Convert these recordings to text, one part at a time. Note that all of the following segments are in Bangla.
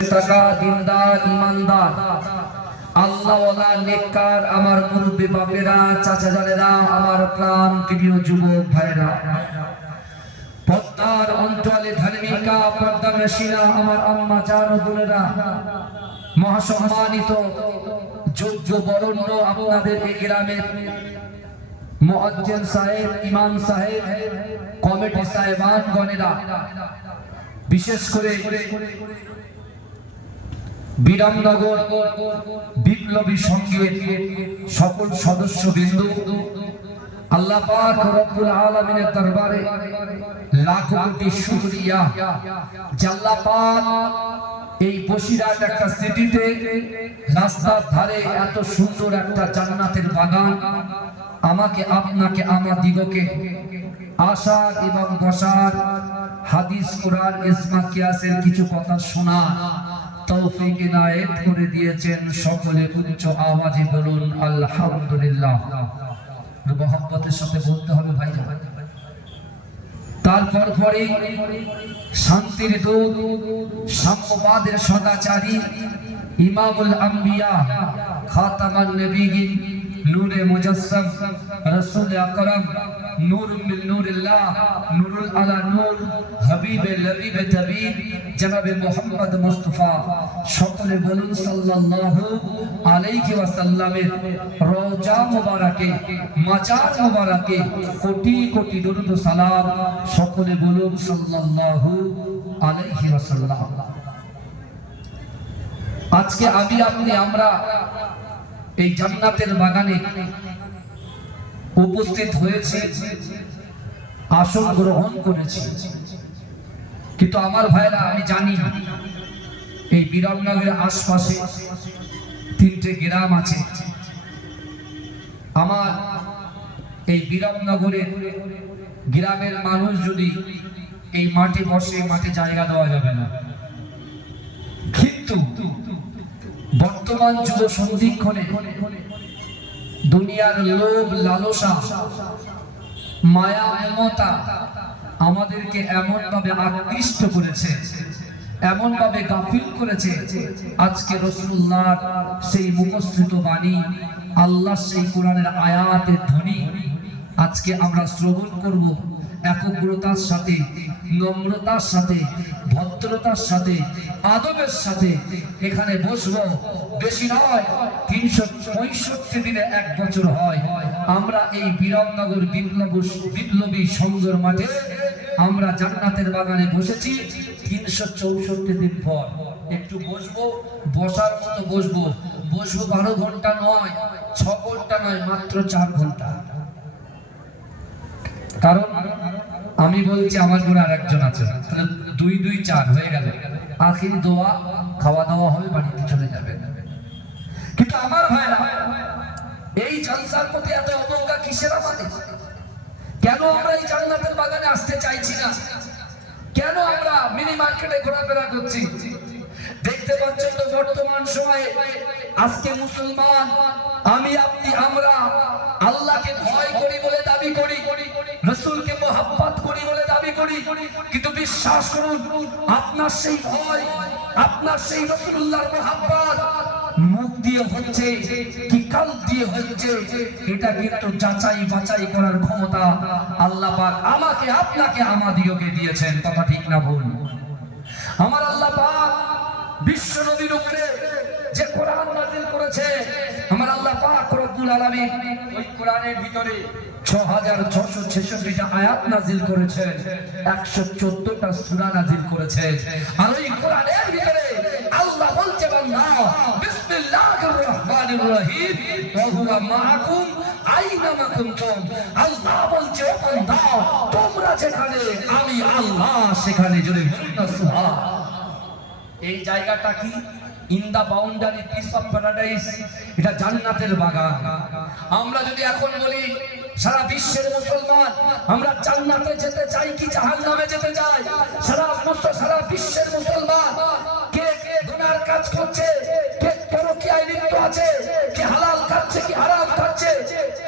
টাকা দিনদার ইমানদার আল্লাহওয়ালা নেককার আমার মুরব্বি বাপেরা চাচা জানেরা আমার প্রাণ প্রিয় যুবক ভাইরা পদ্মার অঞ্চলে ধার্মিকা পর্দা মেশিনা আমার আম্মা জান বোনেরা মহাসম্মানিত যোগ্য বরণ্য আপনাদের এই গ্রামের মুয়াজ্জিন সাহেব ইমাম সাহেব কমিটি সাহেবান গণেরা বিশেষ করে বিরামনগর বিপ্লবী সংঘের সকল সদস্যবৃন্দ আল্লাহ পাক রব্বুল আলামিনের দরবারে লাখ কোটি শুকরিয়া যে আল্লাহ পাক এই বসিরহাট একটা সিটিতে রাস্তার ধারে এত সুন্দর একটা জান্নাতের বাগান আমাকে আপনাকে আমাদিগকে আসার এবং বসার হাদিস কোরআন ইজমা কিয়াসের কিছু কথা শোনা তৌফিক ইনায়েত করে দিয়েছেন। সকলে উচ্চ আওয়াজে বলুন আলহামদুলিল্লাহ। মহব্বতের সাথে বলতে হবে ভাই। তারপর পরে শান্তির দূত সাম্যবাদের সদাচারী ইমামুল আম্বিয়া খাতামান নবিয়্যিন নূরে মুজাসসাম রাসূল আকরাম নূর মিন নূরিল্লাহ নূরুল আলা নূর হাবিবে লবিবে তাবিব জনাবে মুহাম্মদ মুস্তাফা সকলে বলুন সাল্লাল্লাহু আলাইহি ওয়াসাল্লামের রওজা মুবারকে মাজার মুবারকে কোটি কোটি দরুদ ও সালাম সকলে বলুন সাল্লাল্লাহু আলাইহি ওয়াসাল্লাম। আজকে আমি আপনি আমরা এই জান্নাতের বাগানে উপস্থিত হয়েছে, আসন গ্রহণ করেছি, কিন্তু আমার ভাইরা আমি জানি এই বিরামনগরের আশপাশে তিনটে গ্রাম আছে। আমার এই বিরামনগরের গ্রামের মানুষ যদি এই মাঠে বসে মাঠে জায়গা দেওয়া যাবে না, কিন্তু বর্তমান যুব সন্ধিক্ষণে দুনিয়ার লোভ লালসা মায়া মমতা আমাদেরকে এমন ভাবে আকৃষ্ট করেছে, এমন ভাবে গাফিল করেছে। আজকে রাসূলুল্লাহর সেই মুখস্থিত বাণী, আল্লাহ সেই কোরআনের আয়াতের ধ্বনি আজকে আমরা শ্রবণ করব একগ্রতার সাথে, নম্রতার সাথে, ভদ্রতার সাথে, আদবের সাথে এখানে বসবো। বেশি নয়, 365 দিনে এক বছর হয় আমরা এই বিরামনগর বিপ্লবী সংঘের মাঠে আমরা জান্নাতের বাগানে বসেছি। 364 দিন পর একটু বসবো, বসার মতো বসবো। 12 ঘন্টা নয়, 6 ঘন্টা নয়, মাত্র 4 ঘন্টা। কারণ আমি বলছি আমার ঘরে আরেকজন আছে, তাহলে 2 2 4 হয়ে গেল। আখিরি দোয়া, খাওয়া দাওয়া হবে, বাড়িতে চলে যাবে। কিন্তু আমার ভাইরা এই জলসার প্রতি এত অবজ্ঞা কিসের আমাদের? কেন আমরা এই জান্নাতের বাগানে আসতে চাইছি না? কেন আমরা মিনি মার্কেটে ঘোরাফেরা করছি? দেখতে পাচ্ছেন তো বর্তমান সময়ে আজকে মুসলমান আমি আপনি আমরা আল্লাহকে ভয় করি বলে দাবি করি, রাসূলকে মহব্বত করি বলে দাবি করি, কিন্তু বিশ্বাস করুন আপনার সেই ভয়, আপনার সেই রাসূলুল্লাহর মহব্বত মুখ দিয়ে হচ্ছে কি কাল দিয়ে হচ্ছে, এটা কিন্তু যাচাই বাছাই করার ক্ষমতা আল্লাহ পাক আমাকে আপনাকে আমাদিগকে দিয়েছেন। কথা ঠিক না ভুল? আমার আল্লাহ পাক বিশ্ব নবীর উপরে যে কোরআন নাযিল করেছে, আমার আল্লাহ পাক রব্বুল আলামিন ওই কোরআনের ভিতরে 6666টা আয়াত নাযিল করেছেন, 114টা সূরা নাযিল করেছেন। আর ওই কোরআনের ভিতরে আল্লাহ বলছে বান্দা বিসমিল্লাহির রহমানির রহিম ওয়া হুয়া মাআকুম আইনামা কুনতুম। আল্লাহ বলছে ও বান্দা তোমরা যেখানে আমি আল্লাহ সেখানে। জোরে বলুন না সুবহান। এই জায়গাটা কি? In the boundary piece of paradise, এটা জান্নাতের বাগান। আমরা যদি এখন বলি সারা বিশ্বের মুসলমান আমরা জান্নাতে যেতে চাই কি জাহান্নামে যেতে চাই? সারা বিশ্বের মুসলমান কে গুনার কাজ করছে, কে পরকীয়ায় লিপ্ত আছে, কে হালাল খাচ্ছে কি হারাম খাচ্ছে,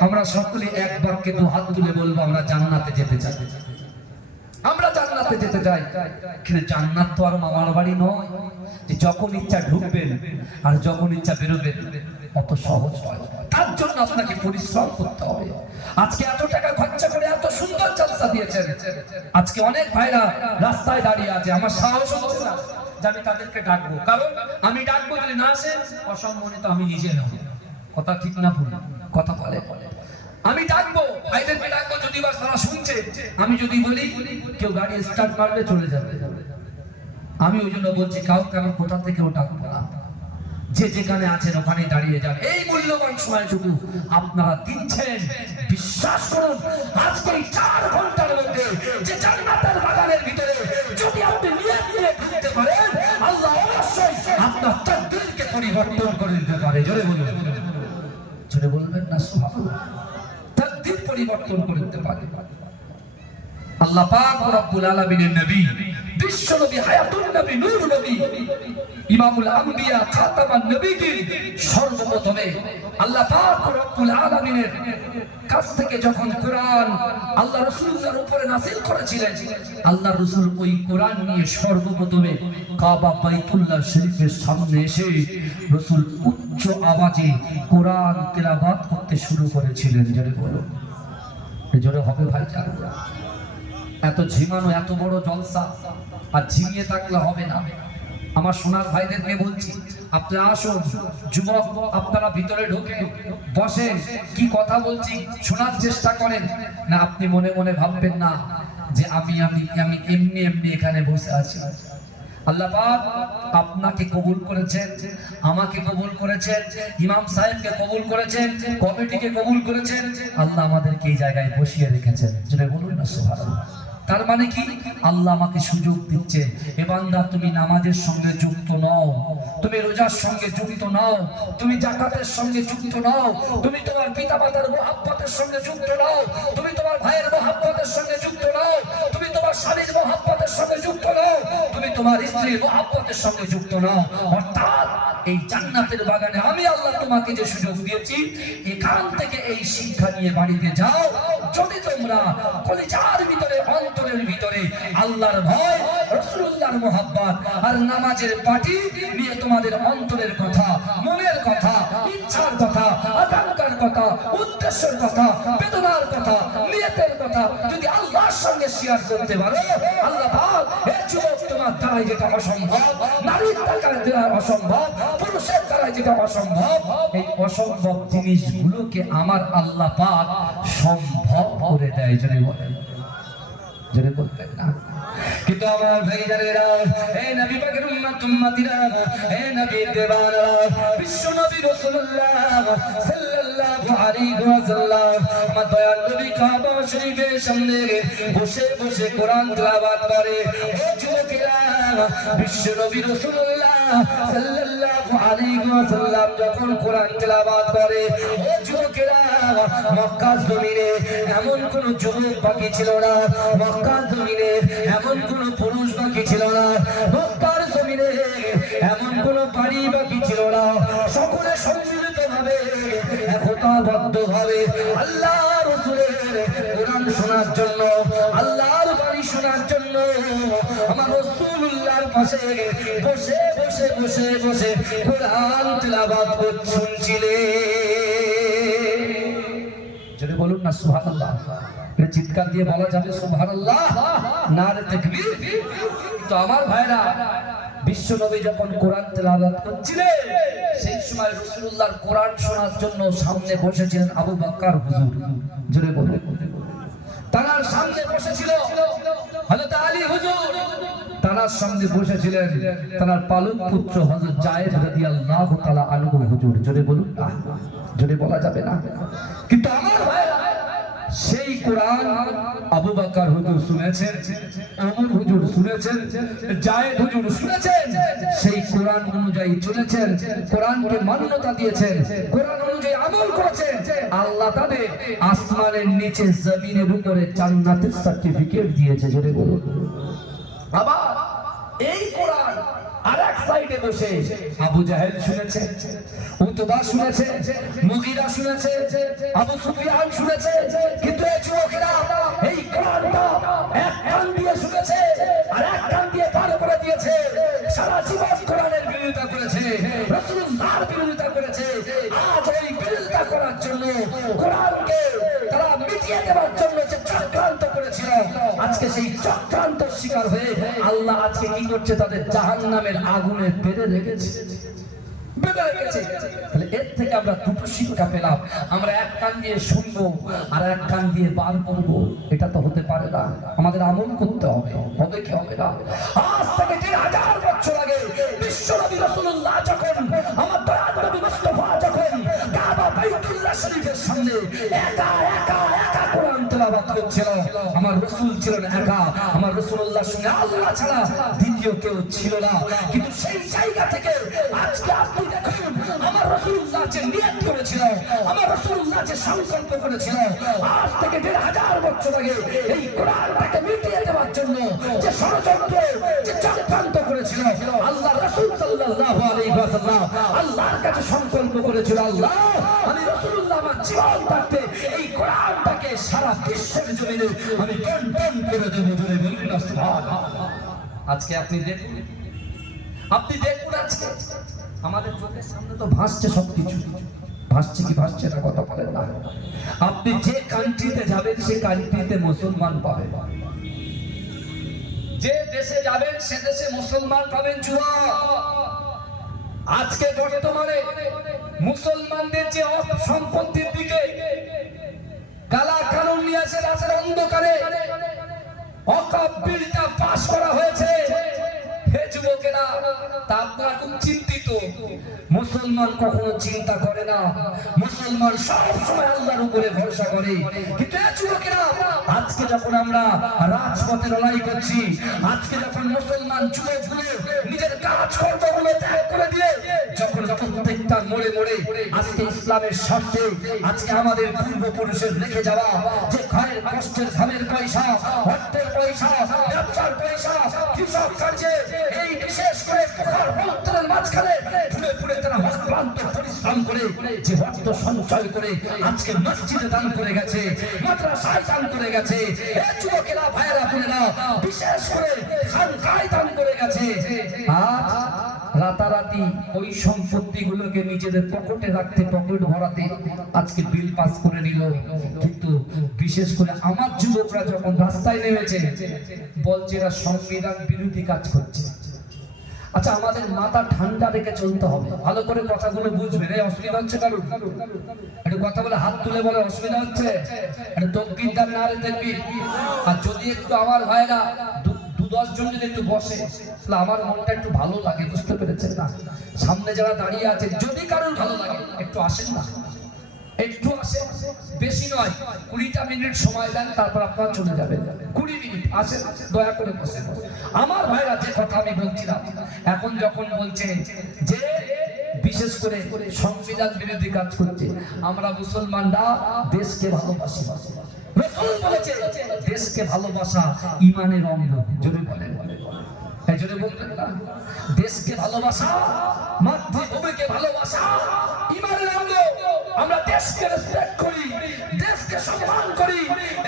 আমরা সকলে এক বাক্যে 2 হাত তুলে বলবো আমরা জান্নাতে যেতে চাই। আমরা জান্নাতে জান্নাতে যেতে চাই, কিন্তু জান্নাত তো আর মামার বাড়ি নয় যে যখন ইচ্ছা ঢুকবেন আর যখন ইচ্ছা বেরোবেন, অত সহজ নয়। তার জন্য আপনাকে পরিশ্রম করতে হবে। আজকে এত টাকা খরচা করে এত সুন্দর জলসা দিয়েছেন, আজকে অনেক ভাইরা রাস্তায় দাঁড়িয়ে আছে, আমার সাহস হচ্ছে না যে আমি তাদেরকে ডাকবো, কারণ আমি ডাকবো যদি না আসে অসম্মানিত আমি নিজে হব। কথা ঠিক না ভুল? কথা বলে আমি ডাকবো, ভাইদেরকে ডাকবো, যদি বা তারা শুনছে। আমি যদি বলি কেউ গাড়ি স্টার্ট মারবে চলে যাবে, আমি ওই জন্য বলছি কাউকে আমি কোথা থেকেও ডাকবো না, যে যেখানে আছেন ওখানে দাঁড়িয়ে যান। এই মূল্যবান সময়টুকু আপনারা দিচ্ছেন, বিশ্বাস করুন আজকে এই 4 ঘন্টার মধ্যে যে জান্নাতের বাগানের ভিতরে যদি আপনি নিয়ত নিয়ে ঢুকতে পারেন, আল্লাহ অবশ্যই আপনার তাকদীরকে পরিবর্তন করে দিতে পারে। জোরে বলুন, জোরে বলবেন না সুবহানাল্লাহ। তাকদীর পরিবর্তন করে দিতে পারে আল্লাহ পাক রব্বুল আলামিনের নবী, বিশ্ব নবী, হায়াতুন নবী, নূর নবী, ইমামুল আম্বিয়া, খাতামান নবীগণ, সর্বপ্রথমে আল্লাহ পাক রব্বুল আলামিনের কাছ থেকে যখন কোরআন আল্লাহ রাসূলের উপরে নাযিল করেছিলেন, আল্লাহ রাসূল ওই কোরআন নিয়ে সর্বপ্রথমে কাবা বাইতুল্লাহ শরীফের সামনে এসে রাসূল উচ্চ আওয়াজে কোরআন তেলাওয়াত করতে শুরু করেছিলেন। জোরে বলো, জোরে হবে ভাইজান। এত ঝিমানো, এত বড় জলসা, আর ঝিমিয়ে থাকলে হবে না। আমার সোনার ভাইদেরকে বলছি, আপনারা আসুন, যুবক আপনারা ভিতরে ঢুকে বসেন, কি কথা বলছি শোনার চেষ্টা করেন। না আপনি মনে মনে ভাববেন না যে আমি আমি আমি এমনি এমনি এখানে বসে আছি। আল্লাহ পাক আপনাকে কবুল করেছেন, আমাকে কবুল করেছেন, ইমাম সাহেবকে কবুল করেছেন, কমিটিকে কবুল করেছেন, আল্লাহ আমাদেরকে এই জায়গায় বসিয়ে রেখেছেন। যেটা বলুন না সুবহানাল্লাহ। তার মানে কি? আল্লাহ আমাকে সুযোগ দিচ্ছে, এ বান্দা তুমি নামাজের সঙ্গে যুক্ত নও, তুমি রোজার সঙ্গে যুক্ত নও, তুমি যাকাতের সঙ্গে যুক্ত নও, তুমি তোমার পিতামাতার মহব্বতের সঙ্গে যুক্ত নও, তুমি তোমার ভাইয়ের মহব্বতের সঙ্গে যুক্ত নও, তুমি তোমার স্বামীর মহব্বতের সঙ্গে যুক্ত নও, তুমি তোমার স্ত্রীর মহব্বতের সঙ্গে যুক্ত নও। অর্থাৎ এই জান্নাতের বাগানে আমি আল্লাহ তোমাকে যে সুযোগ দিয়েছি, এখান থেকে এই শিক্ষা নিয়ে বাড়িতে যাও। যদি তোমরা কলিজার ভিতরে, অন্তরের ভিতরে আল্লাহর ভয়, রাসূলুল্লাহর মহব্বত আর নামাজের পাটি নিয়ে তোমাদের অন্তরের কথা, মনের কথা, ইচ্ছার কথা, আকাঙ্ক্ষার কথা, উদ্দেশ্যের কথা, বেদনার কথা, নিয়তের কথা যদি আল্লাহর সঙ্গে শেয়ার করতে পারো, আল্লাহ পাক এই যুবক তোমার দ্বারা যেটা অসম্ভব, নারীর দ্বারা অসম্ভব, পুরুষের দ্বারা যেটা অসম্ভব, এই অসম্ভব জিনিসগুলোকে আমার আল্লাহ পাক সম্ভব করে দেয়। যদি বলেন, যদি বলবেন না। কিন্তু আমার ভাইজানেরা, এই নবী পাকের উম্মত উম্মতিরা, এই নবীর দেওয়ানরা, বিশ্ব নবী রাসূলুল্লাহ সাল্লাল্লাহু আলাইহি ওয়াসাল্লাম আমার দয়াল নবী কাবা শরীফের সামনে বসে বসে কোরআন তেলাওয়াত করে। এই যুবকেরা, বিশ্ব নবী রাসূলুল্লাহ সাল্লাল্লাহু আলাইহি ওয়াসাল্লাম যখন কোরআন তেলাওয়াত করে, এই যুবকেরা, মক্কার জমিনে এমন কোন যুবক বাকি ছিল না, মক্কার জমিনে এমন কোন পুরুষ বাকি ছিল না, মক্কার জমিনে এমন কোন বাড়ি বাকি ছিল না। সকলে সম্মিলিত ভাবে, একতাবদ্ধ ভাবে আল্লাহ রাসূলের কোরআন শোনার জন্য, আল্লাহর বাণী শোনার জন্য আমার রাসূলুল্লাহর পাশে বসে বসে বসে বসে কোরআন তেলাওয়াত করছিলেন। যদি বলুন না সুবহানাল্লাহ। চিৎকার দিয়ে বলা যাবে সুবহানাল্লাহ, নারে তাকবীর। তো আমার ভাইরা, বিশ্ব নবী যখন কোরআন তেলাওয়াত করছিলেন, সেই সময় রাসূলুল্লাহর কোরআন শোনার জন্য সামনে বসেছিলেন আবু বকর হুজুর। জোরে বলুন। তার সামনে বসেছিল হযরত আলী হুজুর, তার সঙ্গে বসেছিলেন তার পালক পুত্র হযরত যায়েদ রাদিয়াল্লাহু তাআলা আনহু হুজুর। জোরে বলুন না, জোরে বলা যাবে না। কিন্তু আমার ভাইরা, সেই কোরআন আবু বকর হুজুর শুনেছেন, ওমর হুজুর শুনেছেন, যায়েদ হুজুর শুনেছেন, সেই কোরআন অনুযায়ী চলেছেন, কোরআনকে মান্যতা দিয়েছেন, কোরআন অনুযায়ী আমল করেছেন। আল্লাহ তাদের আসমানের নিচে জমিনের উপরে জান্নাতের সার্টিফিকেট দিয়েছে। জোরে বলুন। আবার এই কোরআন আরেক সাইড সাইডে বসে আবু জাহেল শুনেছে, উতবা শুনেছে, মুগীরা শুনেছে, আবু সুফিয়ান শুনেছে, কিন্তু এই যুবকেরা এই কোরআনটা এক কান দিয়ে শুনেছে আর এক কান দিয়ে পার করে দিয়েছে। সারা জীবন কোরআনের বিরোধিতা করেছে, রাসূলুল্লাহর বিরোধিতা করেছে। আজ এই বিরোধিতা করার জন্য, কোরআনকে তারা মিটিয়ে দেওয়ার জন্য যে চক্রান্ত করেছিল, আজকে সেই চক্রান্ত শিকার হয়ে আল্লাহ আজকে কি করছে, তাদের জাহান্নামের আগুনে বেঁধে রেখেছে। তাহলে এর থেকে আমরা দুটো শিক্ষা পেলাম, আমরা এক কান দিয়ে শুনবো আর এক কান দিয়ে বার করবো, এটা তো হতে পারে না। আমাদের আমল করতে হবে, হবে কি হবে না। আজ থেকে 1000 বছর আগে বিশ্বনবী রাসূলুল্লাহ যখন, আমার দয়ার নবী মুস্তাফা যখন কাবা বাইতুল্লাহ শরীফের সামনে একা একা একা কোরআন তেলাওয়াত করছিল, আমার রাসূল ছিলেন একা, আমার রাসূলুল্লাহর সঙ্গে আল্লাহ ছাড়া দ্বিতীয় কেউ ছিল না। কিন্তু সেই জায়গা থেকে আজকে আপনি দেখুন, আমার রাসূলুল্লাহ যে নিয়ত করেছিল, আমার রাসূলুল্লাহ যে সংকল্প করেছিল, আজ থেকে 1000 বছর আগে এই কোরআনটাকে মিটিয়ে দেওয়ার জন্য যে ষড়যন্ত্র, যে চক্রান্ত করেছিল, আল্লাহ রাসূল সাল্লাল্লাহু আলাইহি ওয়াসাল্লাম আল্লাহর কাছে সংকল্প করেছিল, আল্লাহ আমি রাসূলুল্লাহ আমার জীবন থাকতে এই কোরআনটাকে সারা বিশ্বের জমিনে আমি কন্টেন করে দেব বলে বলুন সুবহানাল্লাহ। আজকে আপনি দেখুন, আজকে আমাদের চোখের সামনে তো ভাসছে সবকিছু, ভাসছে কি ভাসছে না কথা বলেন না। আপনি যে কান্ট্রিতে যাবেন সেই কান্ট্রিতে মুসলমান পাবেন, যে দেশে যাবেন সে দেশে মুসলমান পাবেন। আজকে বর্তমানে মুসলমানদের যে সম্পত্তির দিকে কালা কানুন নিয়ে আসে, রাতের অন্ধকারে ওয়াকফ বিলটা পাস করা হয়েছে, হে যুবকেরা তা আপনারা খুব চিন্তিত। মুসলমান কখনো চিন্তা করে না, মুসলমান সব সময় আল্লাহর উপরে ভরসা করে। কিন্তু হে যুবকেরা, আজকে যখন আমরা রাজপথে লড়াই করছি, আজকে যখন মুসলমান যুবকগুলো নিজের কাজকর্মগুলো ত্যাগ করে দিয়ে যখন প্রত্যেকটা মোড়ে মোড়ে আজকে ইসলামের স্বার্থে, আজকে আমাদের পূর্বপুরুষের রেখে যাওয়া যে ঘরের কষ্টের ঘামের পয়সা, অর্থের পয়সা, ব্যবসার পয়সা, কৃষক কার্যে এই বিশেষ করে সমুদ্রের মাঝখানে ঘুরে ঘুরে তারা অক্লান্ত পরিশ্রম করে যে অর্থ সঞ্চয় করে আজকে মসজিদে দান করে গেছে, মাদ্রাসায় দান করে গেছে, এই যুবকেরা ভাইয়েরা বোনেরা বিশেষ করে খানকায় দান করে গেছে। আজ রাতারাতি ওই সম্পত্তিগুলোকে নিজেদের পকেটে রাখতে, পকেট ভরাতে আজকে বিল পাস করে নিল। কিন্তু বিশেষ করে আমার যুবকরা যখন রাস্তায় নেমেছে, বলছে এরা সংবিধান বিরোধী কাজ করছে। আচ্ছা, আমাদের মাথা ঠান্ডা রেখে চলতে হবে, ভালো করে কথাগুলো বুঝবেন। এই অসুবিধা হচ্ছে কারণ একটু কথা বলে হাত তুলে বলে অসুবিধা হচ্ছে, একটু তকবীর দান, নারে তাকবীর। আর যদি একটু আমার ভাইরা 2-10 জন যদি একটু বসে, তাহলে আমার মনটা একটু ভালো লাগে, বুঝতে পেরেছেন না? সামনে যারা দাঁড়িয়ে আছে, যদি কারোর ভালো লাগে একটু আসেন না, একটু আসেন, বেশি নয় 20টা মিনিট সময় দেন, তারপর আপনারা চলে যাবেন। 20 মিনিট আসেন, দয়া করে বসেন। আমার ভাইরা যে কথা আমি বলছিলাম, এখন যখন বলছে যে বিশেষ করে সংবিধান বিরোধী কাজ করছে, আমরা মুসলমানরা দেশকে ভালোবাসি। রাসূল বলেছে দেশকে ভালোবাসা ঈমানের অঙ্গ। জোরে বলেন, এই জোরে বলবেন না? দেশকে ভালোবাসা, মাতৃভূমিকে ভালোবাসা ঈমানের অঙ্গ। আমরা দেশকে রেসপেক্ট করি, দেশকে সম্মান করি।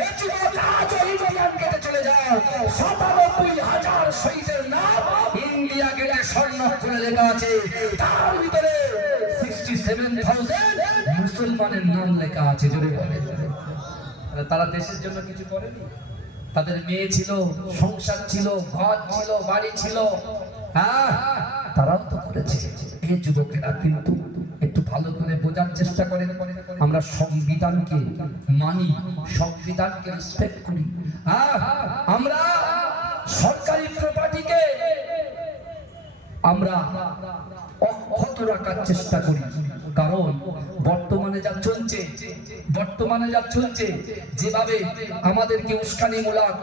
এই যুবক আজ ইন্ডিয়ান গেটে চলে যাও, ৯৭,০০০ শহীদের নাম ইন্ডিয়া গেটে স্বর্ণ করে লেখা আছে, তার ভিতরে 67,000 মুসলমানের নাম লেখা আছে। জোরে বলেন, তারা দেশের জন্য কিছু করেনি? তাদের মেয়ে ছিল, সংসার ছিল, ঘর ছিল, বাড়ি ছিল, হ্যাঁ তারাও তো করেছে। এই যুবকেরা কিন্তু একটু ভালো করে বোঝার চেষ্টা করেন, আমরা সংবিধানকে মানি, সংবিধানকে রেসপেক্ট করি। হ্যাঁ, আমরা সরকারি প্রপার্টিকে আমরা অক্ষত রাখার চেষ্টা করি। কারণ বর্তমানে যা চলছে, যেভাবে আমাদেরকে উস্কানিমূলক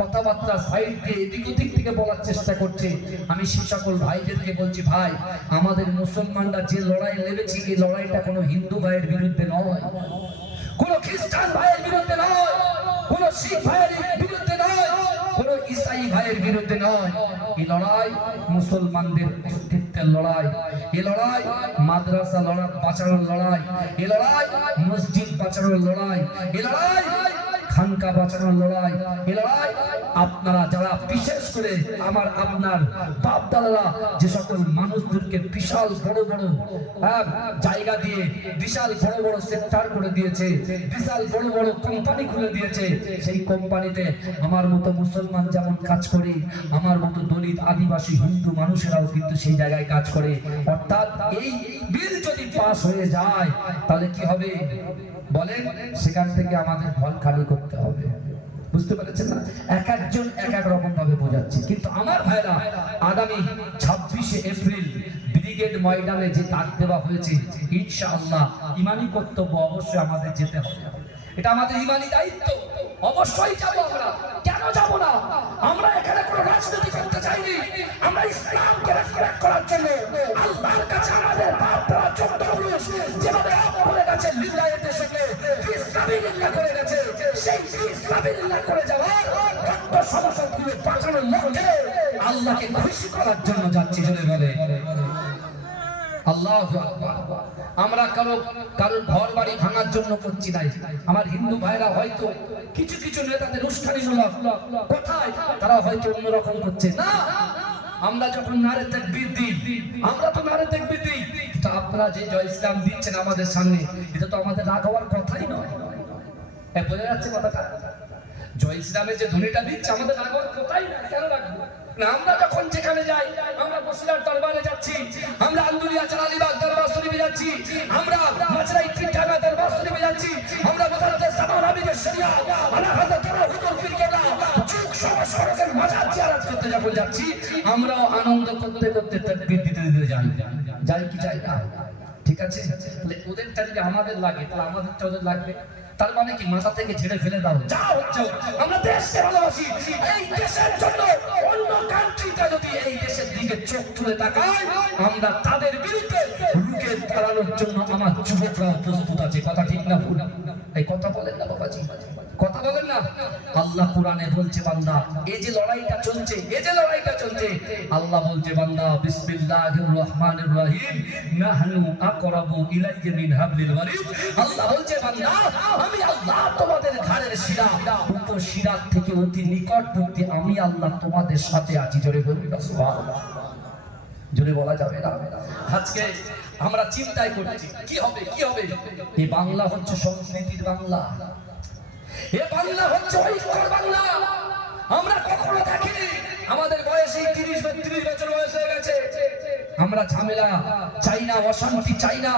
কথাবার্তা সাইড দিয়ে এদিক ওদিক থেকে বলার চেষ্টা করছে, আমি সেই সকল ভাইদেরকে বলছি, ভাই আমাদের মুসলমানরা যে লড়াই লেগেছে, এই লড়াইটা কোনো হিন্দু ভাইয়ের বিরুদ্ধে নয়, কোনো খ্রিস্টান ভাইয়ের বিরুদ্ধে নয়, কোনো শিখ ভাইয়ের বিরুদ্ধে নয়, কোনো ইসাই ভাইয়ের বিরুদ্ধে নয়। এই লড়াই মুসলমানদের অস্তিত্বের লড়াই, এই লড়াই মাদ্রাসা বাঁচানোর লড়াই, এই লড়াই মসজিদ বাঁচানোর লড়াই, এই লড়াই খানকা বাঁচানোর লড়াই, এই লড়াই আপনারা যারা বিশেষ করে আপনার বাপ দাদারা যে সকল মানুষদেরকে বিশাল বড় বড় জায়গা দিয়ে বিশাল বড় বড় সেক্টর করে দিয়েছে, বিশাল বড় বড় কোম্পানি খুলে দিয়েছে, সেই কোম্পানিতে আমার মতো মুসলমান যেমন কাজ করে, আমার মতো দলিত আদিবাসী হিন্দু মানুষেরাও কিন্তু সেই জায়গায় কাজ করে। অর্থাৎ এই বিল যদি পাস হয়ে যায় তাহলে কি হবে বলেন? সেখান থেকে আমাদের ঘর খালি করতে হবে। বুঝতে পেরেছেন না? এক একজন এক এক রকম ভাবে বোঝাচ্ছে, কিন্তু আমার ভাইরা আগামী 26শে এপ্রিল ব্রিগেড ময়দানে যে ডাক দেওয়া হয়েছে, ইনশাআল্লাহ ইমানি কর্তব্য অবশ্যই আমাদের যেতে হবে। এটা আমাদের ইমানি দায়িত্ব, অবশ্যই যাব আমরা। কেন যাব না? আমরা এখানে কোনো রাজনীতি করতে চাইনি, আমরা ইসলামকে রেসপেক্ট করার জন্য আল্লাহর কাছে আমাদের বাপরা চন্দ্রপুরুষ যেভাবে আপনাদের কাছে লিল্লাহির সঙ্গে ফিসাবিলিল্লাহ করে গেছে, সেই ফিসাবিলিল্লাহ করে যাওয়ার রক্ত সমস্যাগুলো বাঁচানোর লক্ষ্যে আল্লাহকে খুশি করার জন্য যাচ্ছি। জোরে বলে আল্লাহু আকবার। আমরা কারো ঘর বাড়ি ভাঙার জন্য করছি না। আমার হিন্দু ভাইরা হয়তো কিছু কিছু নেতাদের উস্কানিমূলক কথায় তারা হয়তো অন্যরকম করছে না। আমরা যখন নারে তাকবীর দিই, আমরা তো নারে তাকবীর দিই, তো আপনারা যে জয় ইসলাম দিচ্ছেন আমাদের সামনে, এটা তো আমাদের রাগ হওয়ার কথাই নয়। বোঝা যাচ্ছে কথাটা? জয় ইসলামের যে ধ্বনিটা দিচ্ছে আমাদের রাগ হওয়ার কথাই না। কেন রাখবো না? আমরা যখন যেখানে যাই, আমরা বসিলার দরবারে যাচ্ছি, আমরা আন্দুলিয়া চালালিবাগ দরবার শরীফে যাচ্ছি, আমরা মাছরাই ঠিকানা দরবার শরীফে যাচ্ছি, আমরা মুসাদ্দেস সামান আবিদের শরিয়া আলা হযরত হুজুর পীর কেবলা যুগ সমাজের মাজার জিয়ারত করতে যখন যাচ্ছি, আমরাও আনন্দ করতে করতে তাকবীর দিতে দিতে যাই কি যাই না? ঠিক আছে? তাহলে ওদেরটা যদি আমাদের লাগে তাহলে আমাদেরটা ওদের লাগবে। তার মানে কি মাথা থেকে ঝেড়ে ফেলে দাও, যা হচ্ছে। আমরা দেশকে ভালোবাসি, এই দেশের জন্য অন্য কান্ট্রিটা যদি এই দেশের দিকে চোখ তুলে তাকায়, আমরা তাদের বিরুদ্ধে রুখে দাঁড়ানোর জন্য আমার যুবকরা প্রস্তুত আছে। কথা ঠিক না ভুল? এই কথা বলেন না বাবাজি, কথা বলেন না? আল্লাহ কোরআনে বলছে বান্দা, এই যে লড়াইটা চলছে, এই যে লড়াইটা চলছে, আল্লাহ বলছে বান্দা বিসমিল্লাহির রহমানির রহিম নাহনু আকরাবু ইলাইহি মিন হাবলিল ওয়ারিদ। আল্লাহ বলছে বান্দা, আমি আল্লাহ তোমাদের ঘাড়ের শিরা, উপশিরা থেকে অতি নিকটবর্তী আমি আল্লাহ তোমাদের সাথে আছি। জোরে বলুন সুবহানাল্লাহ। জোরে বলা যাবে না? আজকে আমরা চিন্তাই করছি কি হবে কি হবে। এই বাংলা হচ্ছে সংস্কৃতির বাংলা, এ বাংলা হচ্ছে ঐক্যের বাংলা। আমরা কখনো দেখিনি, আমাদের বয়স এই 30-32 বছর বয়স হয়ে গেছে, আমরা ঝামেলা চাই না, অশান্তি চাই না।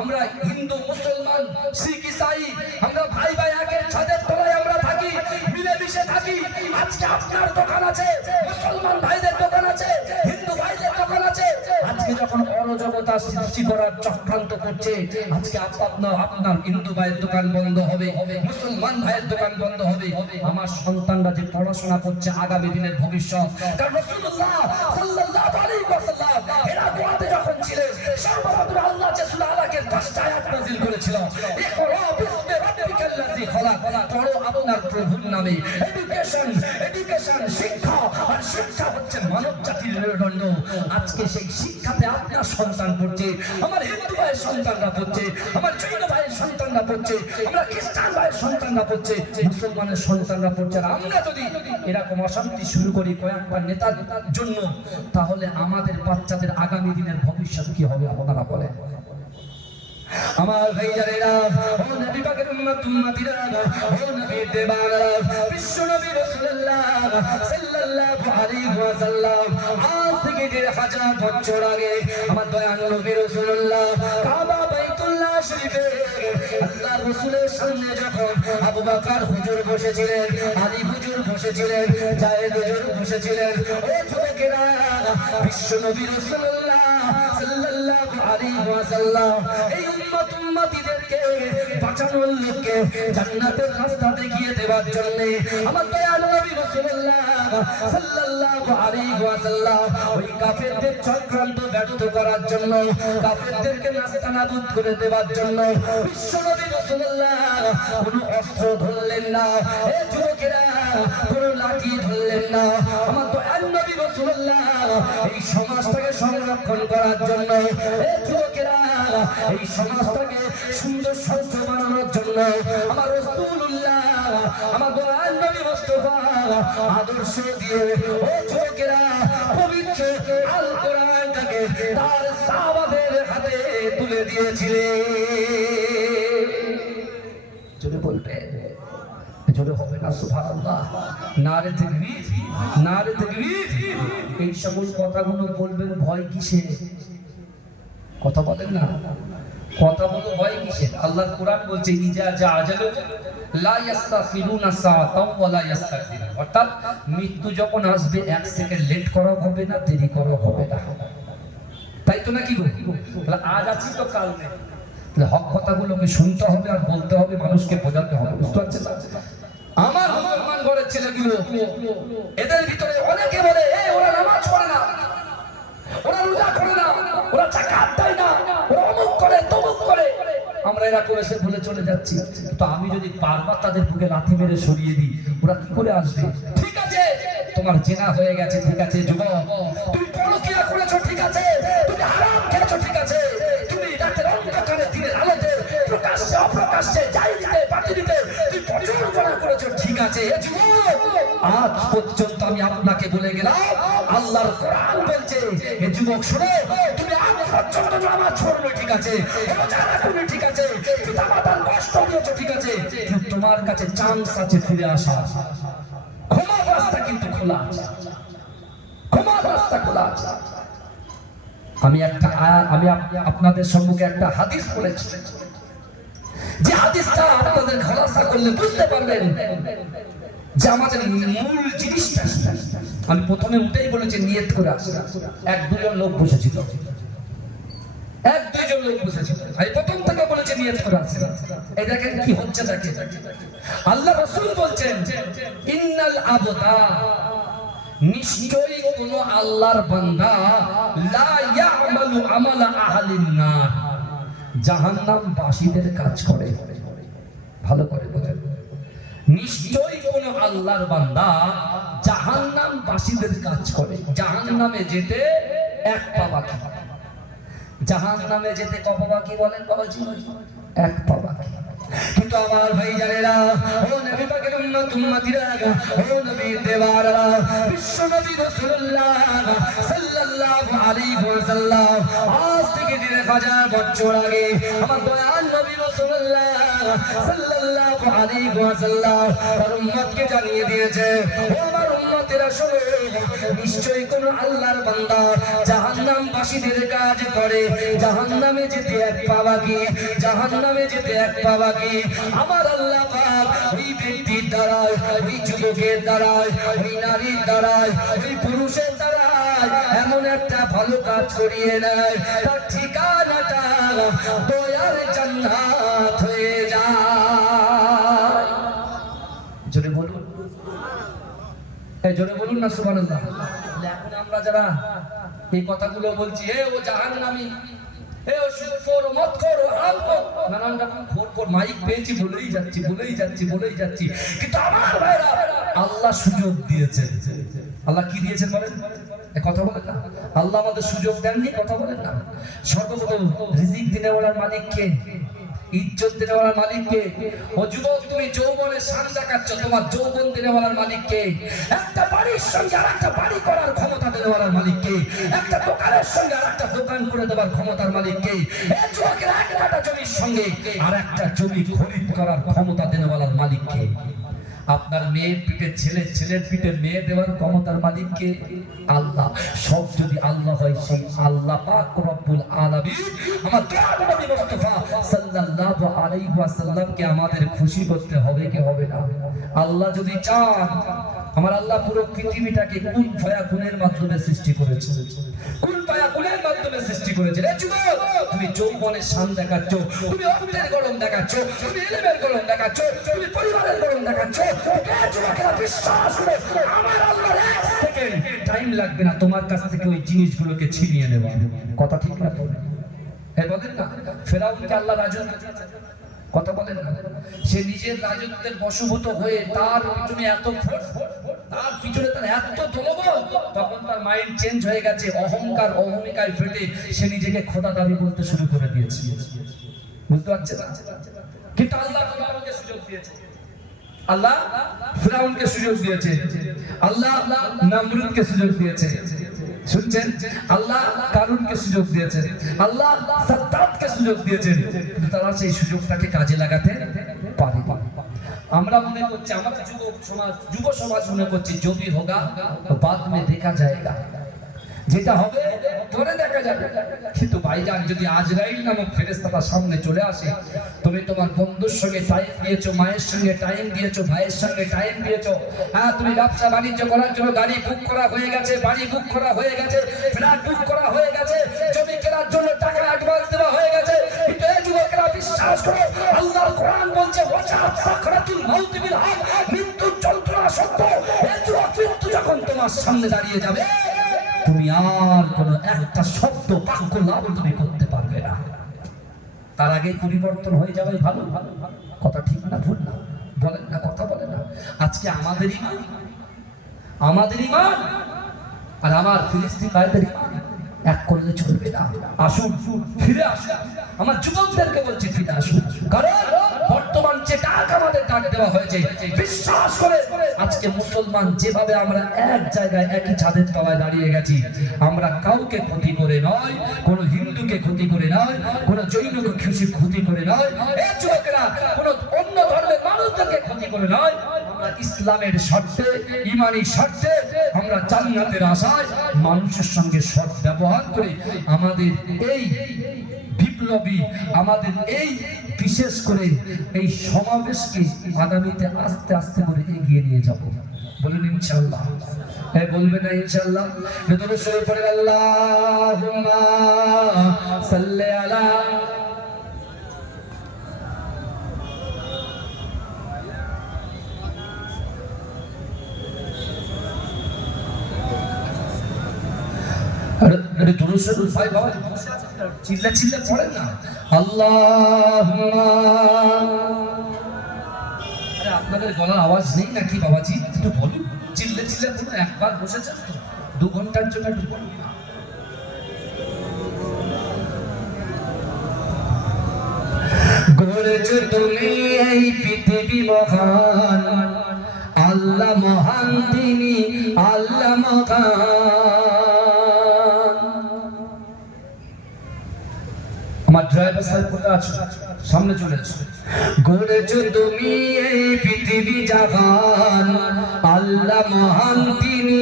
আমরা হিন্দু মুসলমান শিখ ইসাই আমরা ভাই ভাই একের ছাদের তলায় আমরা থাকি, মিলেমিশে থাকি। আজকে আপনার দোকান আছে, মুসলমান ভাইদের দোকান আছে, হিন্দু ভাইদের দোকান আছে। আজকে যখন অরাজকতা সৃষ্টি করার চক্রান্ত করছে, আজকে আপনার হিন্দু ভাইয়ের দোকান বন্ধ হবে, মুসলমান ভাইয়ের দোকান বন্ধ হবে। আমার সন্তানরা যে পড়াশোনা করছে আগামী দিনের ভবিষ্যৎ, কারণ রাসূলুল্লাহ সাল্লাল্লাহু আলাইহি ওয়াসাল্লাম এরা দোয়াতে যখন ছিলেন, সর্বপ্রথম আল্লাহ যে সূরা আলাকের 10টা আয়াত নাযিল করেছিল, ইকরা বিসমি রাব্বিকাল্লাযী খালাক, পড়ো আপনার প্রভুর নামে। এডুকেশন শিক্ষা, আর শিক্ষা হচ্ছে মানব জাতির মেরুদণ্ড। আজকে সেই শিক্ষাতে আপনার সন্তান পড়ছে, আমার হিন্দু ভাইয়ের সন্তানরা পড়ছে, আমার জৈন ভাইয়ের সন্তানরা পড়ছে, আমরা খ্রিস্টান ভাইয়ের সন্তানরা পড়ছে, মুসলমানের সন্তানরা পড়ছে। আর আমরা যদি এরকম অশান্তি শুরু করি কয়েকটা নেতার জন্য, তাহলে আমাদের বাচ্চাদের আগামী দিনের ভবিষ্যৎ কি হবে আপনারা বলেন? আমার ভাইজানেরা, ও নবী পাকের উম্মতিরা, ও নবীর দেবারা, বিশ্ব নবী রাসূলুল্লাহ সাল্লাল্লাহু আলাইহি ওয়াসাল্লাম আজ থেকে 1000 বছর আগে আমার দয়াল নবী রাসূলুল্লাহ কাবা বাইতুল্লাহ শরীফে আল্লাহর রাসূলের সামনে যখন আবু বকর হুজুর বসেছিলেন, আলী হুজুর বসেছিলেন, জায়েদ হুজুর বসেছিলেন, ও যুবকেরা, বিশ্ব নবী রাসূলুল্লাহ সাল্লাল্লাহু আলাইহি ওয়াসাল্লাম এই উম্মতিদেরকে বাঁচানোর লক্ষ্যে জান্নাতের রাস্তা দেখিয়ে দেওয়ার জন্য আমার দয়াল নবী রাসূলুল্লাহ সাল্লাল্লাহু আলাইহি ওয়াসাল্লাম ওই কাফেরদের চক্রান্ত ব্যর্থ করার জন্য, কাফেরদেরকে নাস্তানাবুদ করে দেওয়ার জন্য বিশ্ব নবী রাসূলুল্লাহ কোনো অস্ত্র ধরলেন না। এই যুবকেরা কোনো লাঠি ধরলেন না। আমার দয়াল নবী রাসূলুল্লাহ এই সমাজটাকে সংরক্ষণ করার জন্য, এই যুবকেরা এই সমাজটাকে সুন্দর স্বচ্ছ বানানোর জন্য আমার রাসূলুল্লাহ আমার দয়াল নবী মুস্তাফা আদর্শ দিয়ে ও যুবকেরা পবিত্র আল কোরআনটাকে তার সাহাবাদের হাতে তুলে দিয়েছিলেন। জোরে বলবে, জোরে হবে না সুবহানাল্লাহ, নারে তাকবীর, নারে তাকবীর। এই সকল কথাগুলো বলবেন ভয় কিসে? কথা বলেন না, কথা বলো ভয় কিসে? আল্লাহর কোরআন বলছে ইজা জা আজালু লা ইস্তাখিরুনা সাআতাও ওয়া লা ইস্তাখিরুন, অর্থাৎ মৃত্যু যখন আসবে এক সেকেন্ড লেট করা হবে না, দেরি করা হবে না। তাই তো নাকি গো? তাহলে আজ আছি তো কাল নেই। তাহলে হক কথাগুলোকে শুনতে হবে আর বলতে হবে, মানুষকে বোঝাতে হবে। বুঝতে পারছেন? আমার মুসলমান ঘরের ছেলেগুলো এদের ভিতরে অনেকে বলে ওরা নামাজ পড়ে না, ওরা রোজা করে না, ওরা যাকাত দেয় না, ওরা অমুক করে তমুক করে। আমরা এরকম এসে ভুলে চলে যাচ্ছি। তো আমি যদি বারবার তাদের বুকে লাথি মেরে সরিয়ে দিই, ওরা কি করে আসবে? ঠিক আছে, তোমার জেনা হয়ে গেছে, ঠিক আছে যুবক, তুমি পরকীয়া করেছো, ঠিক আছে, তুমি হারাম খেয়েছো, ঠিক আছে, তুমি রাতের অন্ধকারে দিনের আলোতে প্রকাশ্যে অপ্রকাশ্যে যাই দিতে পাতি দিতে তুমি প্রচুর করেছো, ঠিক আছে। এ যুবক, আজ পর্যন্ত আমি আপনাকে বলে গেলাম আল্লাহর কোরআন বলছে এ যুবক শোনো, তুমি আজ পর্যন্ত নামাজ পড়ো, ঠিক আছে, রোজা রাখো, ঠিক আছে, পিতামাতার কষ্ট দিয়েছো, ঠিক আছে, কিন্তু তোমার কাছে চান্স আছে ফিরে আসা। ক্ষমার রাস্তা কিন্তু খোলা আছে, ক্ষমার রাস্তা খোলা আছে। আমি আপনাদের সম্মুখে একটা হাদিস পড়েছি, যে হাদিসটা আপনাদের খোলাসা করলে বুঝতে পারবেন যে আমাদের মূল জিনিসটা। আমি প্রথমে উঠেই বলেছি নিয়ত করে আসে। এক দুজন লোক বসেছিল, এক দুইজন লোক বসেছিল, আমি প্রথম থেকে বলেছি নিয়ত করে আসে। এই দেখেন কি হচ্ছে, দেখেন আল্লাহ রাসূল বলছেন ইন্নাল আবদা, নিশ্চয়ই কোন আল্লাহর বান্দা লা ইয়ামালু আমালা আহলিন নার, জাহান্নাম বাসীদের কাজ করে। ভালো করে বোঝেন, নিশ্চয়ই কোন আল্লাহর বান্দা জাহান্নাম বাসীদের কাজ করে। জাহান্নামে যেতে এক পা বাকি, জাহান্নামে যেতে ক পা বাকি বলেন বাবাজি? এক পা বাকি। কিন্তু আমার ভাই জানেরা, ও নবী পাকের উম্মতিরা, ও নবীর দেওয়ারা, বিশ্ব নবী রাসূলুল্লাহ সাল্লাল্লাহু আলাইহি ওয়াসাল্লাম আজ থেকে 1000 বছর আগে আমার দয়াল নবী রাসূলুল্লাহ সাল্লাল্লাহু আলাইহি ওয়াসাল্লাম তার উম্মতকে জানিয়ে দিয়েছে, ও আমার উম্মতেরা শোনো, নিশ্চয়ই কোন আল্লাহর বান্দা জাহান্নাম বাসীদের কাজ করে। জাহান্নামে যেতে এক পা বাকি, জাহান্নামে যেতে এক পা বাকি। আমার আল্লাহ পাক ওই ব্যক্তির দ্বারায়, ওই যুবকের দ্বারায়, ওই নারীর দ্বারায়, ওই পুরুষের দ্বারায় এমন একটা ভালো কাজ করিয়ে নেয়, তার ঠিকানাটা দয়ার জান্নাত হয়ে যায়। জোরে বলুন, জোরে বলুন না সুবহানাল্লাহ। এখন আমরা যারা এই কথাগুলো বলছি, ও জাহান্নামী, ও সুদখোর, মদখোর, হারামখোর, নানান রকম খোর মাইক পেয়েছি বলেই যাচ্ছি, বলেই যাচ্ছি, বলেই যাচ্ছি। কিন্তু আমার ভাইরা, আল্লাহ সুযোগ দিয়েছে। আল্লাহ কি দিয়েছেন বলেন? কথা বলেন না, আল্লাহ আমাদের সুযোগ দেননি, কথা বলেন না। সর্বপ্রথম রিজিক দিনেওয়ালার মালিক কে? ইজ্জত দেওয়ার মালিক কে? ও যুবক, তুমি যৌবনে শান দেখাচ্ছ, তোমার যৌবন দেওয়ার মালিক কে? একটা বাড়ির সঙ্গে আরেকটা বাড়ি করার ক্ষমতা দেওয়ার মালিক কে? একটা দোকানের সঙ্গে আরেকটা দোকান করে দেওয়ার ক্ষমতার মালিক কে? এই যুবকের এক কাঠা জমির সঙ্গে আরেকটা জমি খরিদ করার ক্ষমতা দেওয়ার মালিক কে? আপনার মেয়ের পিঠে ছেলে, ছেলের পিঠে মেয়ে দেওয়ার ক্ষমতার মালিক কে? আল্লাহ। সব যদি আল্লাহ হয়, সেই আল্লাহ পাক রব্বুল আলামিন আমার দয়ার নবী মুস্তাফা সাল্লাল্লাহু আলাইহি ওয়াসাল্লামকে আমাদের খুশি করতে হবে কি হবে না? আল্লাহ যদি চান, আমার আল্লাহ পুরো পৃথিবীটাকে কুল ফায়াকুনের মাধ্যমে সৃষ্টি করেছেন, কুল ফায়াকুনের মাধ্যমে সৃষ্টি করেছেন। এই যুবক, তুমি যৌবনের শান দেখাচ্ছ, তুমি অর্থের গরম দেখাচ্ছ, তুমি এলেমের গরম দেখাচ্ছ, তুমি পরিবারের গরম দেখাচ্ছ। যুবকেরা বিশ্বাস করে আমার আল্লাহর এক সেকেন্ড টাইম লাগবে না তোমার কাছ থেকে ওই জিনিসগুলোকে ছিনিয়ে নেওয়া। কথা ঠিক না? বলেন না, ফেরাউনকে আল্লাহ রাজত্ব, কথা বলেন না, সে নিজের রাজত্বের বশভূত হয়ে তার পিছনে এত তার পিছনে তার এত দলবল, তখন তার মাইন্ড চেঞ্জ হয়ে গেছে, অহংকার অহমিকায় ফেটে সে নিজেকে খোদা দাবি করতে শুরু করে দিয়েছে। বুঝতে পারছেন? কিন্তু আল্লাহ ফেরাউনকে সুযোগ দিয়েছে, আল্লাহ ফেরাউনকে সুযোগ দিয়েছে, আল্লাহ নমরুদকে সুযোগ দিয়েছে, শুনছেন? আল্লাহ কারুনকে সুযোগ দিয়েছেন, আল্লাহ সাদ্দাতকে সুযোগ দিয়েছেন, কিন্তু তারা সেই সুযোগটাকে কাজে লাগাতে পারে। আমরা মনে করছি, আমাদের যুব সমাজ মনে করছি যদি হোগা তো বাদ মে দেখা যায়গা, যেটা হবে পরে দেখা যাবে। কিন্তু ভাইজান, যদি আজরাইল নামক ফেরেশতাটা সামনে চলে আসে, তুমি তোমার বন্ধুর সঙ্গে টাইম দিয়েছো, মায়ের সঙ্গে টাইম দিয়েছো, ভাইয়ের সঙ্গে টাইম দিয়েছো, হ্যাঁ তুমি ব্যবসা বাণিজ্য করার জন্য গাড়ি বুক করা হয়ে গেছে, বাড়ি বুক করা হয়ে গেছে, ফ্ল্যাট বুক করা হয়ে গেছে, জমি কেনার জন্য টাকা অ্যাডভান্স দেওয়া হয়ে গেছে। কিন্তু এই যুবকেরা বিশ্বাস করো, আল্লাহর কোরআন বলছে ওয়াজাত সাকরাতুল মাউত বিল হক, মৃত্যুর যন্ত্রণা সত্য। এই যুবক, মৃত্যু যখন তোমার সামনে দাঁড়িয়ে যাবে, তুমি আর কোনো একটা শব্দ বাক্য লাভ তুমি করতে পারবে না, তার আগে পরিবর্তন হয়ে যাবে। ভালো কথা ঠিক না ভুল না? বলেন না, কথা বলে না। আজকে আমাদের ইমান আর আমার ফিলিস্তিন ভাইদের ইমান এক করলে চলবে না। আসুন, ফিরে আসুন, আমার যুবকদেরকে বলছি ফিরে আসুন। কারণ বর্তমান যে ডাক আমাদের ডাক দেওয়া হয়েছে, বিশ্বাস করে আজকে মুসলমান যেভাবে আমরা এক জায়গায় একই ছাদের তলায় দাঁড়িয়ে গেছি, আমরা কাউকে ক্ষতি করে নয়, কোনো হিন্দুকে ক্ষতি করে নয়, কোনো জৈনকে ক্ষতি করে নয়, এই যুবকেরা কোনো অন্য ধর্মের মানুষদেরকে ক্ষতি করে নয়, আমরা ইসলামের স্বার্থে, ইমানি স্বার্থে, আমরা জান্নাতের আশায় মানুষের সঙ্গে সৎ ব্যবহার করে আমাদের এই বিপ্লবী, আমাদের এই বিশেষ করে এই সমাবেশকে আগামীতে আস্তে আস্তে করে এগিয়ে নিয়ে যাব। বলুন ইনশাআল্লাহ। হ্যাঁ, বলবে না ইনশাআল্লাহ? ভেতরে শুরু করে আল্লাহুম্মা সাল্লি আলা চিল্লা চিল্লা পড়েন না, আল্লাহুম্মা। আরে আপনাদের গলার আওয়াজ নেই নাকি বাবাজি? একটু বলুন, চিল্লা চিল্লা বলুন। একবার বসেছেন 2 ঘন্টার জন্য, একটু বলুন। গড়েছো তুমি এই পৃথিবী মহান, আল্লাহ মহান, তিনি আল্লাহ মহান। আমার ড্রাইভার সাহেব কোথায় আছো? সামনে চলে আসো। গড়েছো তুমি এই পৃথিবী জাহান, আল্লাহ মহান, তিনি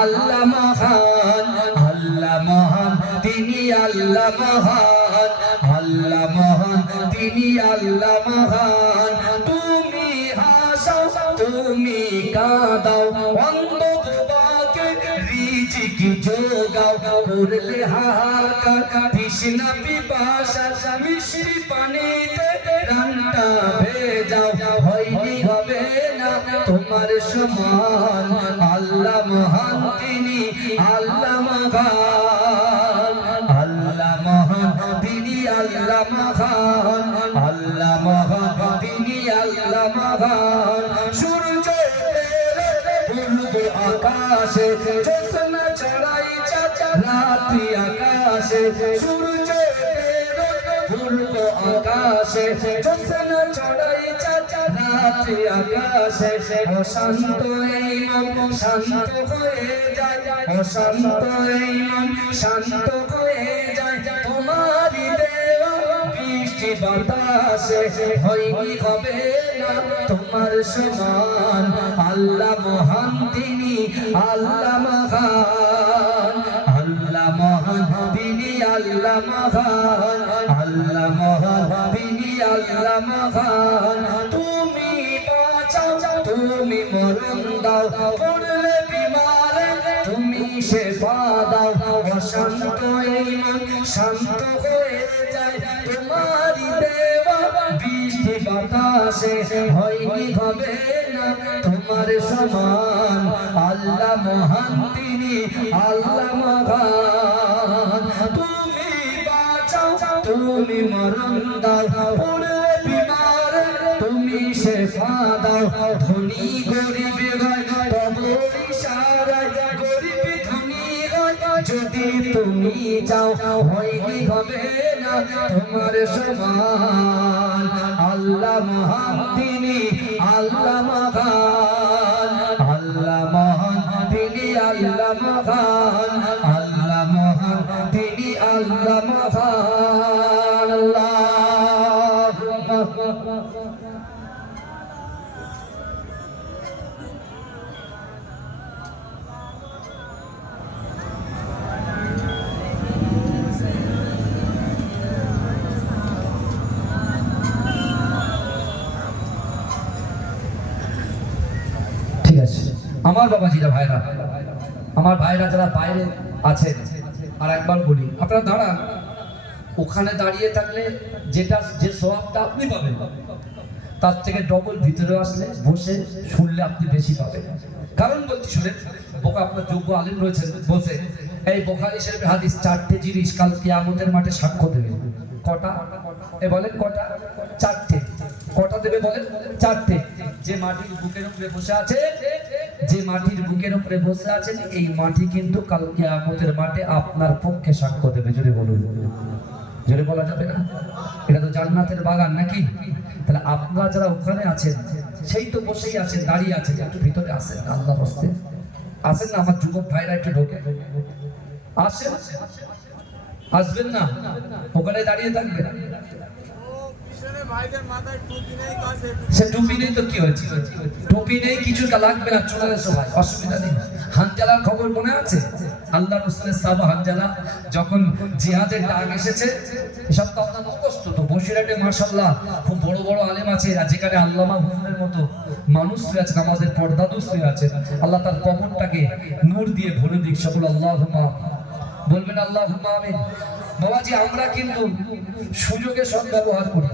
আল্লাহ মহান, আল্লাহ মহান, তিনি আল্লাহ মহান, আল্লাহ মহান, তিনি আল্লাহ মহান। তুমি হাসাও, তুমি কাঁদাও, অন্ধ বোবাকে রিজিক যোগাও, করলে হাহাকার তৃষ্ণা পিপাসা, মিষ্টি পানিতে প্রাণটা ভেজাও, হয়নি হবে না তোমার সমান। আল্লাহ মহান, তিনি আল্লাহ মহান, আল্লাহ মহান, তিনি আল্লাহ মহান, আল্লাহ মহান, তিনি আল্লাহ মহান। সূর্য পূর্ব আকাশে, জ্যোৎস্না ছড়াই রাত্রি আকাশে, সূর্য পূর্ব আকাশে, জ্যোৎস্না ছড়াই রাত্রি আকাশে। অশান্ত এই মন শান্ত হয়ে যায়, অশান্ত এই মন শান্ত হয়ে যায়, তোমারই দেওয়া বৃষ্টি বাতাসে, হয়নি হবে না তোমার সমান। আল্লাহ মহান, তিনি আল্লাহ মহান, আল্লাহ মহান, তিনি আল্লাহ মহান, আল্লাহ মহান, তিনি আল্লাহ মহান। তুমি বাঁচাও, তুমি মরণ দাও, পড়লে বিমারে তুমি শেফা দাও। অশান্ত এই মন শান্ত হয়ে যায় তোমারই দেওয়া বৃষ্টি বাতাসে হয়নি হবে না তোমার সমান আল্লাহ মহান তিনি আল্লাহ মহান তুমি বাঁচাও তুমি মরণ দাও পড়ে বিমার তুমি শেফা দাও ধনী গরিব হয় তব ইশারায় গরিব ধনী হয় যদি তুমি চাও হয়নি হবে না তোমার সমান আল্লাহ মহান তিনি আল্লাহ মহান আল্লাহ মহান তিনি আল্লাহ মহান আল্লাহ মহান তিনি আল্লাহ মহান আল্লাহুম্মা ঠিক আছে আমার বাবাজিরা ভাইরা আমার ভাইরা যারা বাইরে আছেন আর একবার বলি আপনারা দাঁড়ান ওখানে দাঁড়িয়ে থাকলে যেটা যে সওয়াবটা আপনি পাবেন তার থেকে ডবল ভিতরে আসলে বসে শুনলে আপনি বেশি পাবেন কারণ বলছি শুনেন বোকা আপনার যোগ্য আলেম রয়েছেন বসে এই বুখারী শরীফের হাদিস চারটে জিনিস কাল কিয়ামতের মাঠে সাক্ষ্য দেবে কটা এ বলেন কটা চারটে কটা দেবে বলেন চারটে যে মাটির বুকের উপরে বসে আছে যে মাটির বুকের উপরে বসে আছেন এই মাটি কিন্তু কাল কিয়ামতের মাঠে আপনার পক্ষে সাক্ষ্য দেবে জোরে বলুন জোরে বলা যাবে না এটা তো জান্নাতের বাগান নাকি তাহলে আপনারা যারা ওখানে আছেন সেই তো বসেই আছেন দাঁড়িয়ে আছেন একটু ভিতরে আসেন আল্লাহর রাস্তে আসেন না আমার যুবক ভাইরা একটু ঢোকে আসেন আসবেন না ওখানে দাঁড়িয়ে থাকবেন সে টুপি নেই তো কি হয়েছে টুপি নেই কিছু লাগবে না চলে এসো ভাই অসুবিধা নেই হানজালার খবর মনে আছে আল্লাহ রাসূলের সাহাবা হানজালা যখন জিহাদের ডাক এসেছে এসব তো আপনার মুখস্থ তো বসিরহাটে মাশাআল্লাহ খুব বড় বড় আলেম আছে যেখানে আল্লামা হুজুরের মতো মানুষ আছে আমাদের পর্দাদু আছে আল্লাহ তার কবরটাকে নূর দিয়ে ভরে দিক সকল আল্লাহুম্মা বলবেন আল্লাহুম্মা আমিন বাবাজি আমরা কিন্তু সুযোগে সদ্ব্যবহার করি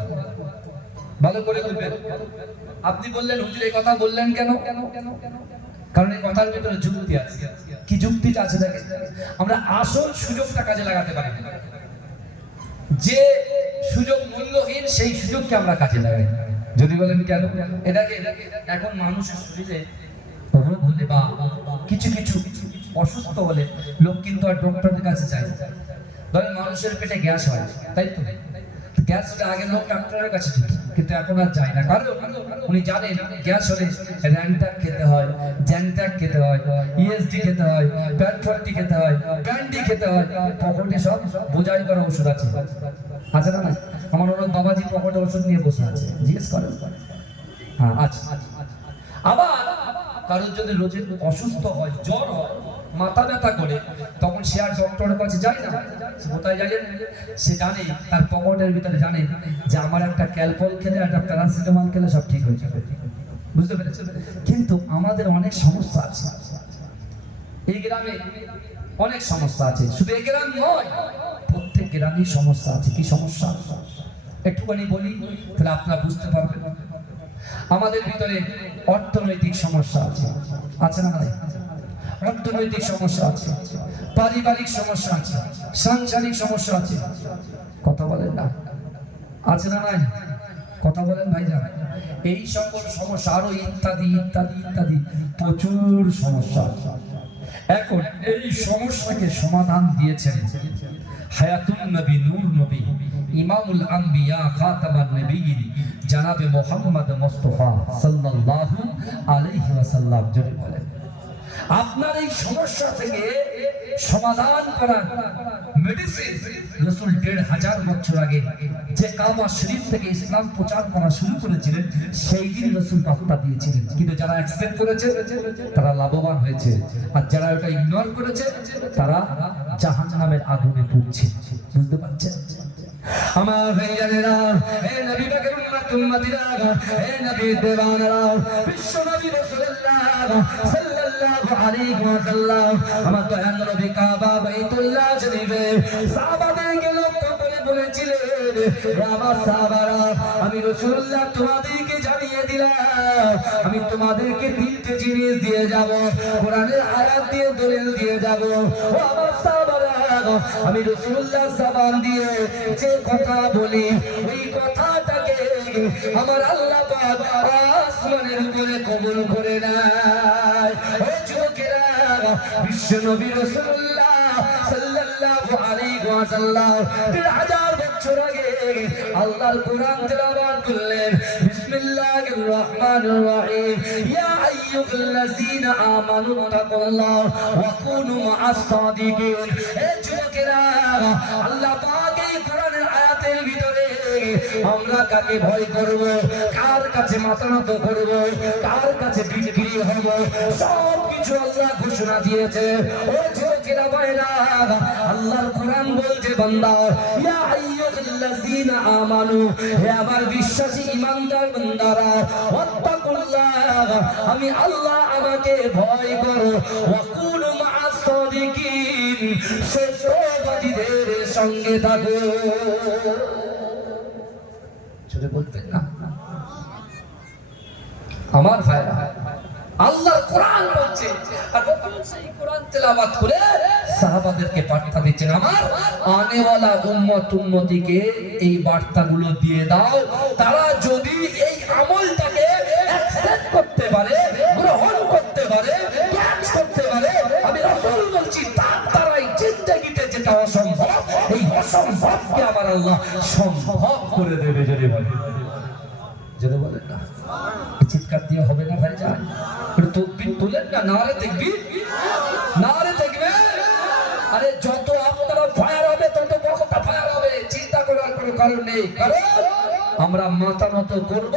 ভালো করে বলবেন আপনি বললেন হুজুর এই কথা বললেন কেন কারণ এই কথার ভিতরে যুক্তি আছে কি যুক্তিটা আছে দেখেন আমরা আসল সুযোগটা কাজে লাগাতে পারি যে সুযোগ মূল্যহীন সেই সুযোগকে আমরা কাজে লাগাই যদি বলেন কেন এটাকে এখন মানুষের শরীরে রোগ হলে বা কিছু কিছু অসুস্থ হলে লোক কিন্তু আর ডক্টরের কাছে যায় ধরেন মানুষের পেটে গ্যাস হয় তাই তো গ্যাস হলে আগে লোক ডাক্তারের কাছে যেত কিন্তু এখন আর যায় না কারণ উনি জানেন গ্যাস হলে র্যান্টাক খেতে হয় জ্যানটাক খেতে হয় ইএসডি খেতে হয় প্যানফর্টি খেতে হয় ব্যান্ডি খেতে হয় পকেটে সব বোঝাই করা ওষুধ আছে আছে না আমার ওর বাবাজি পকেটে ওষুধ নিয়ে বসে আছে জিজ্ঞেস করেন হ্যাঁ আচ্ছা আবার কারণ যদি রোজে অসুস্থ হয় জ্বর হয় মাথা ব্যথা করে তখন সে আর ডক্টরের কাছে যায় না কোথায় যায় সে জানে তার পকেটের ভিতরে জানে যে আমার একটা ক্যালপল খেলে একটা প্যারাসিটামল খেলে সব ঠিক হয়ে যাবে বুঝতে পেরেছেন কিন্তু আমাদের অনেক সমস্যা আছে এই গ্রামে অনেক সমস্যা আছে শুধু এই গ্রাম নয় প্রত্যেক গ্রামেই সমস্যা আছে কি সমস্যা একটুখানি বলি তাহলে আপনারা বুঝতে পারবেন আমাদের ভিতরে অর্থনৈতিক সমস্যা আছে আছে না ভাই অর্থনৈতিক সমস্যা আছে পারিবারিক সমস্যা আছে সাংসারিক সমস্যা আছে কথা বলেন না আছে না নাই কথা বলেন ভাইজান এই সকল সমস্যা আরো ইত্যাদি ইত্যাদি ইত্যাদি প্রচুর সমস্যা আছে এখন এই সমস্যাকে সমাধান দিয়েছেন হায়াতুন নবী নূর নবী ইমামুল আম্বিয়া খাতামান নবিয়্যিন জনাবে মুহাম্মদ মুস্তাফা সাল্লাল্লাহু আলাইহি ওয়াসাল্লাম জোরে বলেন আপনার এই সমস্যা থেকে সমাধান করার মেডিসিন রাসূল ১৫০০ বছর আগে যে কাবা শরীফ থেকে ইসলাম প্রচার করা শুরু করেছিলেন সেই দিন রাসূল বার্তা দিয়েছিলেন কিন্তু যারা অ্যাকসেপ্ট করেছে তারা লাভবান হয়েছে আর যারা এটা ইগনোর করেছে তারা জাহান্নামের আগুনে পুড়ছে বুঝতে পারছেন আমার ভাইয়েরা হে নবী পাকের উম্মতিরা হে নবী দেওয়ানেরা বিশ্ব নবী রাসূলুল্লাহ সাল্লাল্লাহু আলাইহি ওয়াসাল্লাম আমার দয়াল নবী কাবা বাইতুল্লাহ শরীফে সাহাবাদেরকে লক্ষ্য করে বলেছিলেন আমার সাহাবারা, আমি রাসূলুল্লাহ তোমাদেরকে জানিয়ে দিলাম, আমি তোমাদেরকে তিনটে জিনিস দিয়ে যাব, কোরআনের আয়াত দিয়ে দলিল দিয়ে যাব। ও আমার সাহাবারা, আমি রাসূলুল্লাহ জবান দিয়ে যে কথা বলি ওই কথাটাকে আমার আল্লাহ পাক আসমানের উপরে কবুল করে নেয়। ও যুবকেরা, বিশ্ব নবী রাসূলুল্লাহ সাল্লাল্লাহু আলাইহি ওয়াসাল্লাম 1000 বছর আগে আল্লাহর কোরআন তেলাওয়াত করলেন। বিসমিল্লাহির রহমানির রহিম, ইয়া আইয়ুহাল্লাযীনা আমানু তাকুল্লাহ ওয়া কুনু মা'আস সাদিকিন। হে যুবকেরা, আল্লাহ পাক এই কোরআনের আয়াতের ভিতরে আমরা কাকে ভয় করব, কার কাছে মাথা নত করব, কার কাছে বিক্রি হব, সব কিছু আল্লাহ ঘোষণা দিয়েছে। ও যুবকেরা ভাইরা, আল্লাহর কোরআন বলছে বান্দা, ইয়া আইয়ুহাল্লাযীনা আমানু, হে আমার বিশ্বাসী ঈমানদার বান্দারা, ওয়াত্তাকুল্লাহ, আমি আল্লাহ আমাকে ভয় করো, ওয়া কুনু মা'আস সাদিকিন, সত্যবাদীদের সঙ্গে থাকো। ছোটে বলতেন না আমার ভাইরা, আল্লাহর কোরআন বলছে আর রাসূল সেই কোরআন তেলাওয়াত করে সাহাবাদেরকে বার্তা দিচ্ছেন, আমার আনেওয়ালা উম্মতিকে এই বার্তাগুলো দিয়ে দাও, তারা যদি এই আমলটাকে অ্যাকসেপ্ট করতে পারে, গ্রহণ করতে পারে, ক্যাচ করতে পারে, আমি রাসূল বলছি তারাই জিন্দেগিতে যেটা অসম্ভব, এই অসম্ভবকে আমার আল্লাহ সম্ভব করে দেবে। যদি বলেন না চিৎকার দিয়ে হবে না ভাই, যান তকবীর তুলেন না, নারে দেখবি, নারে দেখবে। আরে যত আপনারা ফায়ার হবে তত বকতা ফায়ার হবে, চিন্তা করার কোনো কারণ নেই, কারণ আমরা মাথা নত করব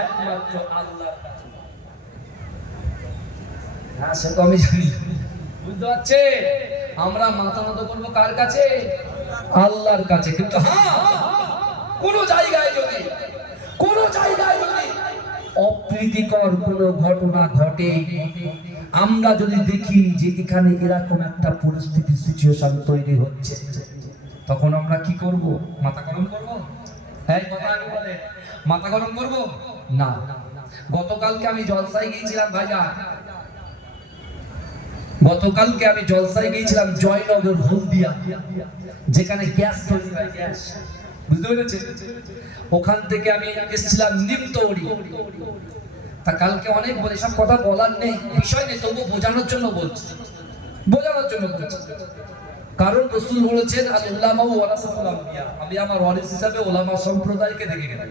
একমাত্র আল্লাহর কাছে। হ্যাঁ, সে তো আমি জানি, বুঝতে পারছে, আমরা মাথা নত করব কার কাছে? আল্লাহর কাছে। কিন্তু হ্যাঁ, কোন জায়গায় যদি অপ্রীতিকর কোন ঘটনা ঘটে, আমরা যদি দেখি যে এখানে এরকম একটা পরিস্থিতি, সিচুয়েশন তৈরি হচ্ছে, তখন আমরা কি করব? মাথা গরম করব? হ্যাঁ, কথা আগে বলে মাথা গরম করব না। গতকালকে আমি জলসায় গিয়েছিলাম ভাইয়া, গতকালকে আমি জলসায় গিয়েছিলাম জয়নগর হলদিয়া, যেখানে গ্যাস তৈরি হয়, গ্যাস, বুঝতে পেরেছেন? ওখান থেকে আমি এসেছিলাম নিমতৌড়ি। তা কালকে অনেক বলে, সব কথা বলার নেই, বিষয় নেই, তবু বোঝানোর জন্য বলছি, কারণ রাসূল বলেছেন আল উলামা ওয়ারাসাতুল আম্বিয়া, আমি আমার ওয়ারিস হিসাবে উলামা সম্প্রদায়কে দেখে গেলাম।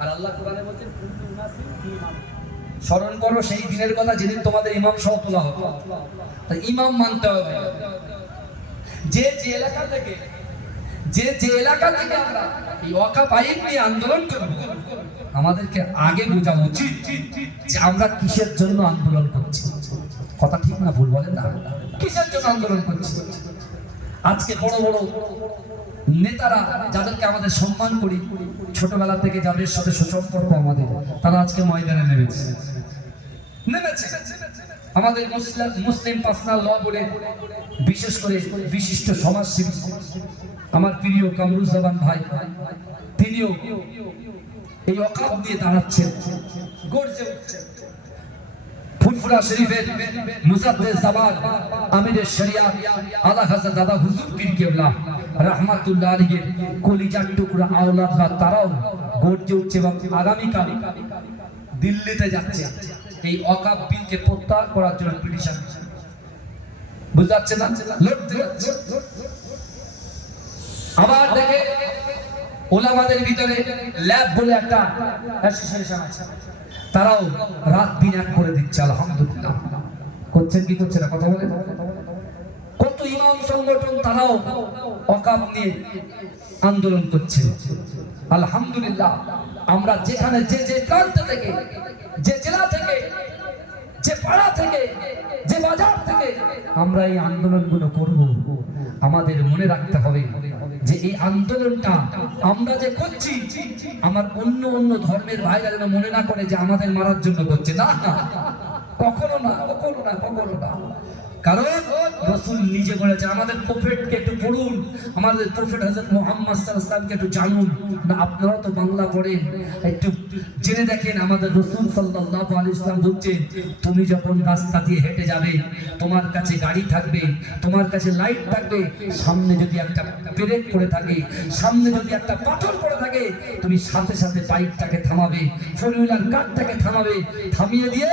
আর আল্লাহ কোরআনে বলেছেন কুল্লু উনাসিন ইমাম, স্মরণ করো সেই দিনের কথা যেদিন তোমাদের ইমাম সহ তোলা হবে। তাই ইমাম মানতে হবে। যে এলাকা থেকে আমরা এই ওয়াকফ আইন নিয়ে আন্দোলন করব, আমাদেরকে আগে বোঝা উচিত যে আমরা কিসের জন্য আন্দোলন করছি। কথা ঠিক না ভুল বলেন না? কিসের জন্য আন্দোলন করছি? আজকে বড় বড় নেতারা যাদেরকে আমাদের সম্মান করি, ছোটবেলা থেকে যাদের সাথে সুসম্পর্ক আমাদের, তারা আজকে ময়দানে নেমেছে। আমাদের মুসলিম পার্সোনাল ল বোর্ডে বিশেষ করে বিশিষ্ট সমাজসেবী আমার প্রিয় কামরুজ্জামান ভাই, তিনিও এই ওয়াকফ দিয়ে দাঁড়াচ্ছেন, গর্জে উঠছেন। ফুরফুরা শরীফের মুজাদ্দেদ জামান আমিরের শরিয়াত আলা হযরত দাদা হুজুর পীর কেবলা রাহমাতুল্লাহ আলাইহির কলিজার টুকরা আওলাদরা, তারাও গর্জে উঠছে এবং আগামীকাল দিল্লিতে যাচ্ছে এই ওয়াকফ বিলকে প্রত্যাহার করার জন্য পিটিশন, বুঝতে পারছেন না, লড়তে যাচ্ছে। আবার দেখে ওলামাদের ভিতরে ল্যাব বলে একটা অ্যাসোসিয়েশন আছে, তারাও রাত দিন এক করে দিচ্ছে। আলহামদুলিল্লাহ, করছেন কি করছে না কথা বলেন? কত ইমাম সংগঠন তারাও ওয়াকফ নিয়ে আন্দোলন করছে। আলহামদুলিল্লাহ, আমরা যেখানে যে প্রান্ত থেকে, যে জেলা থেকে, যে পাড়া থেকে, যে বাজার থেকে আমরা এই আন্দোলনগুলো করব, আমাদের মনে রাখতে হবে যে এই আন্দোলনটা আমরা যে করছি, আমার অন্য ধর্মের ভাইরা যেন মনে না করে যে আমাদের মারার জন্য করছে। না, কখনো না। কারণ রাসূল নিজে বলেছেন, আমাদের প্রফেটকে একটু পড়ুন, আমাদের প্রফেট হযরত মুহাম্মদ সাল্লাল্লাহু আলাইহি ওয়াসাল্লামকে একটু জানুন না। আপনারা তো বাংলা পড়েন, একটু জেনে দেখেন। আমাদের রাসূল সাল্লাল্লাহু আলাইহি ওয়াসাল্লাম বলছেন, তুমি যখন রাস্তা দিয়ে হেঁটে যাবে, তোমার কাছে গাড়ি থাকবে, তোমার কাছে লাইট থাকবে, সামনে যদি একটা পেরেক পড়ে থাকে, সামনে যদি একটা পাথর পড়ে থাকে, তুমি সাথে সাথে বাইকটাকে থামাবে, ফোর হুইলার কারটাকে থামাবে, থামিয়ে দিয়ে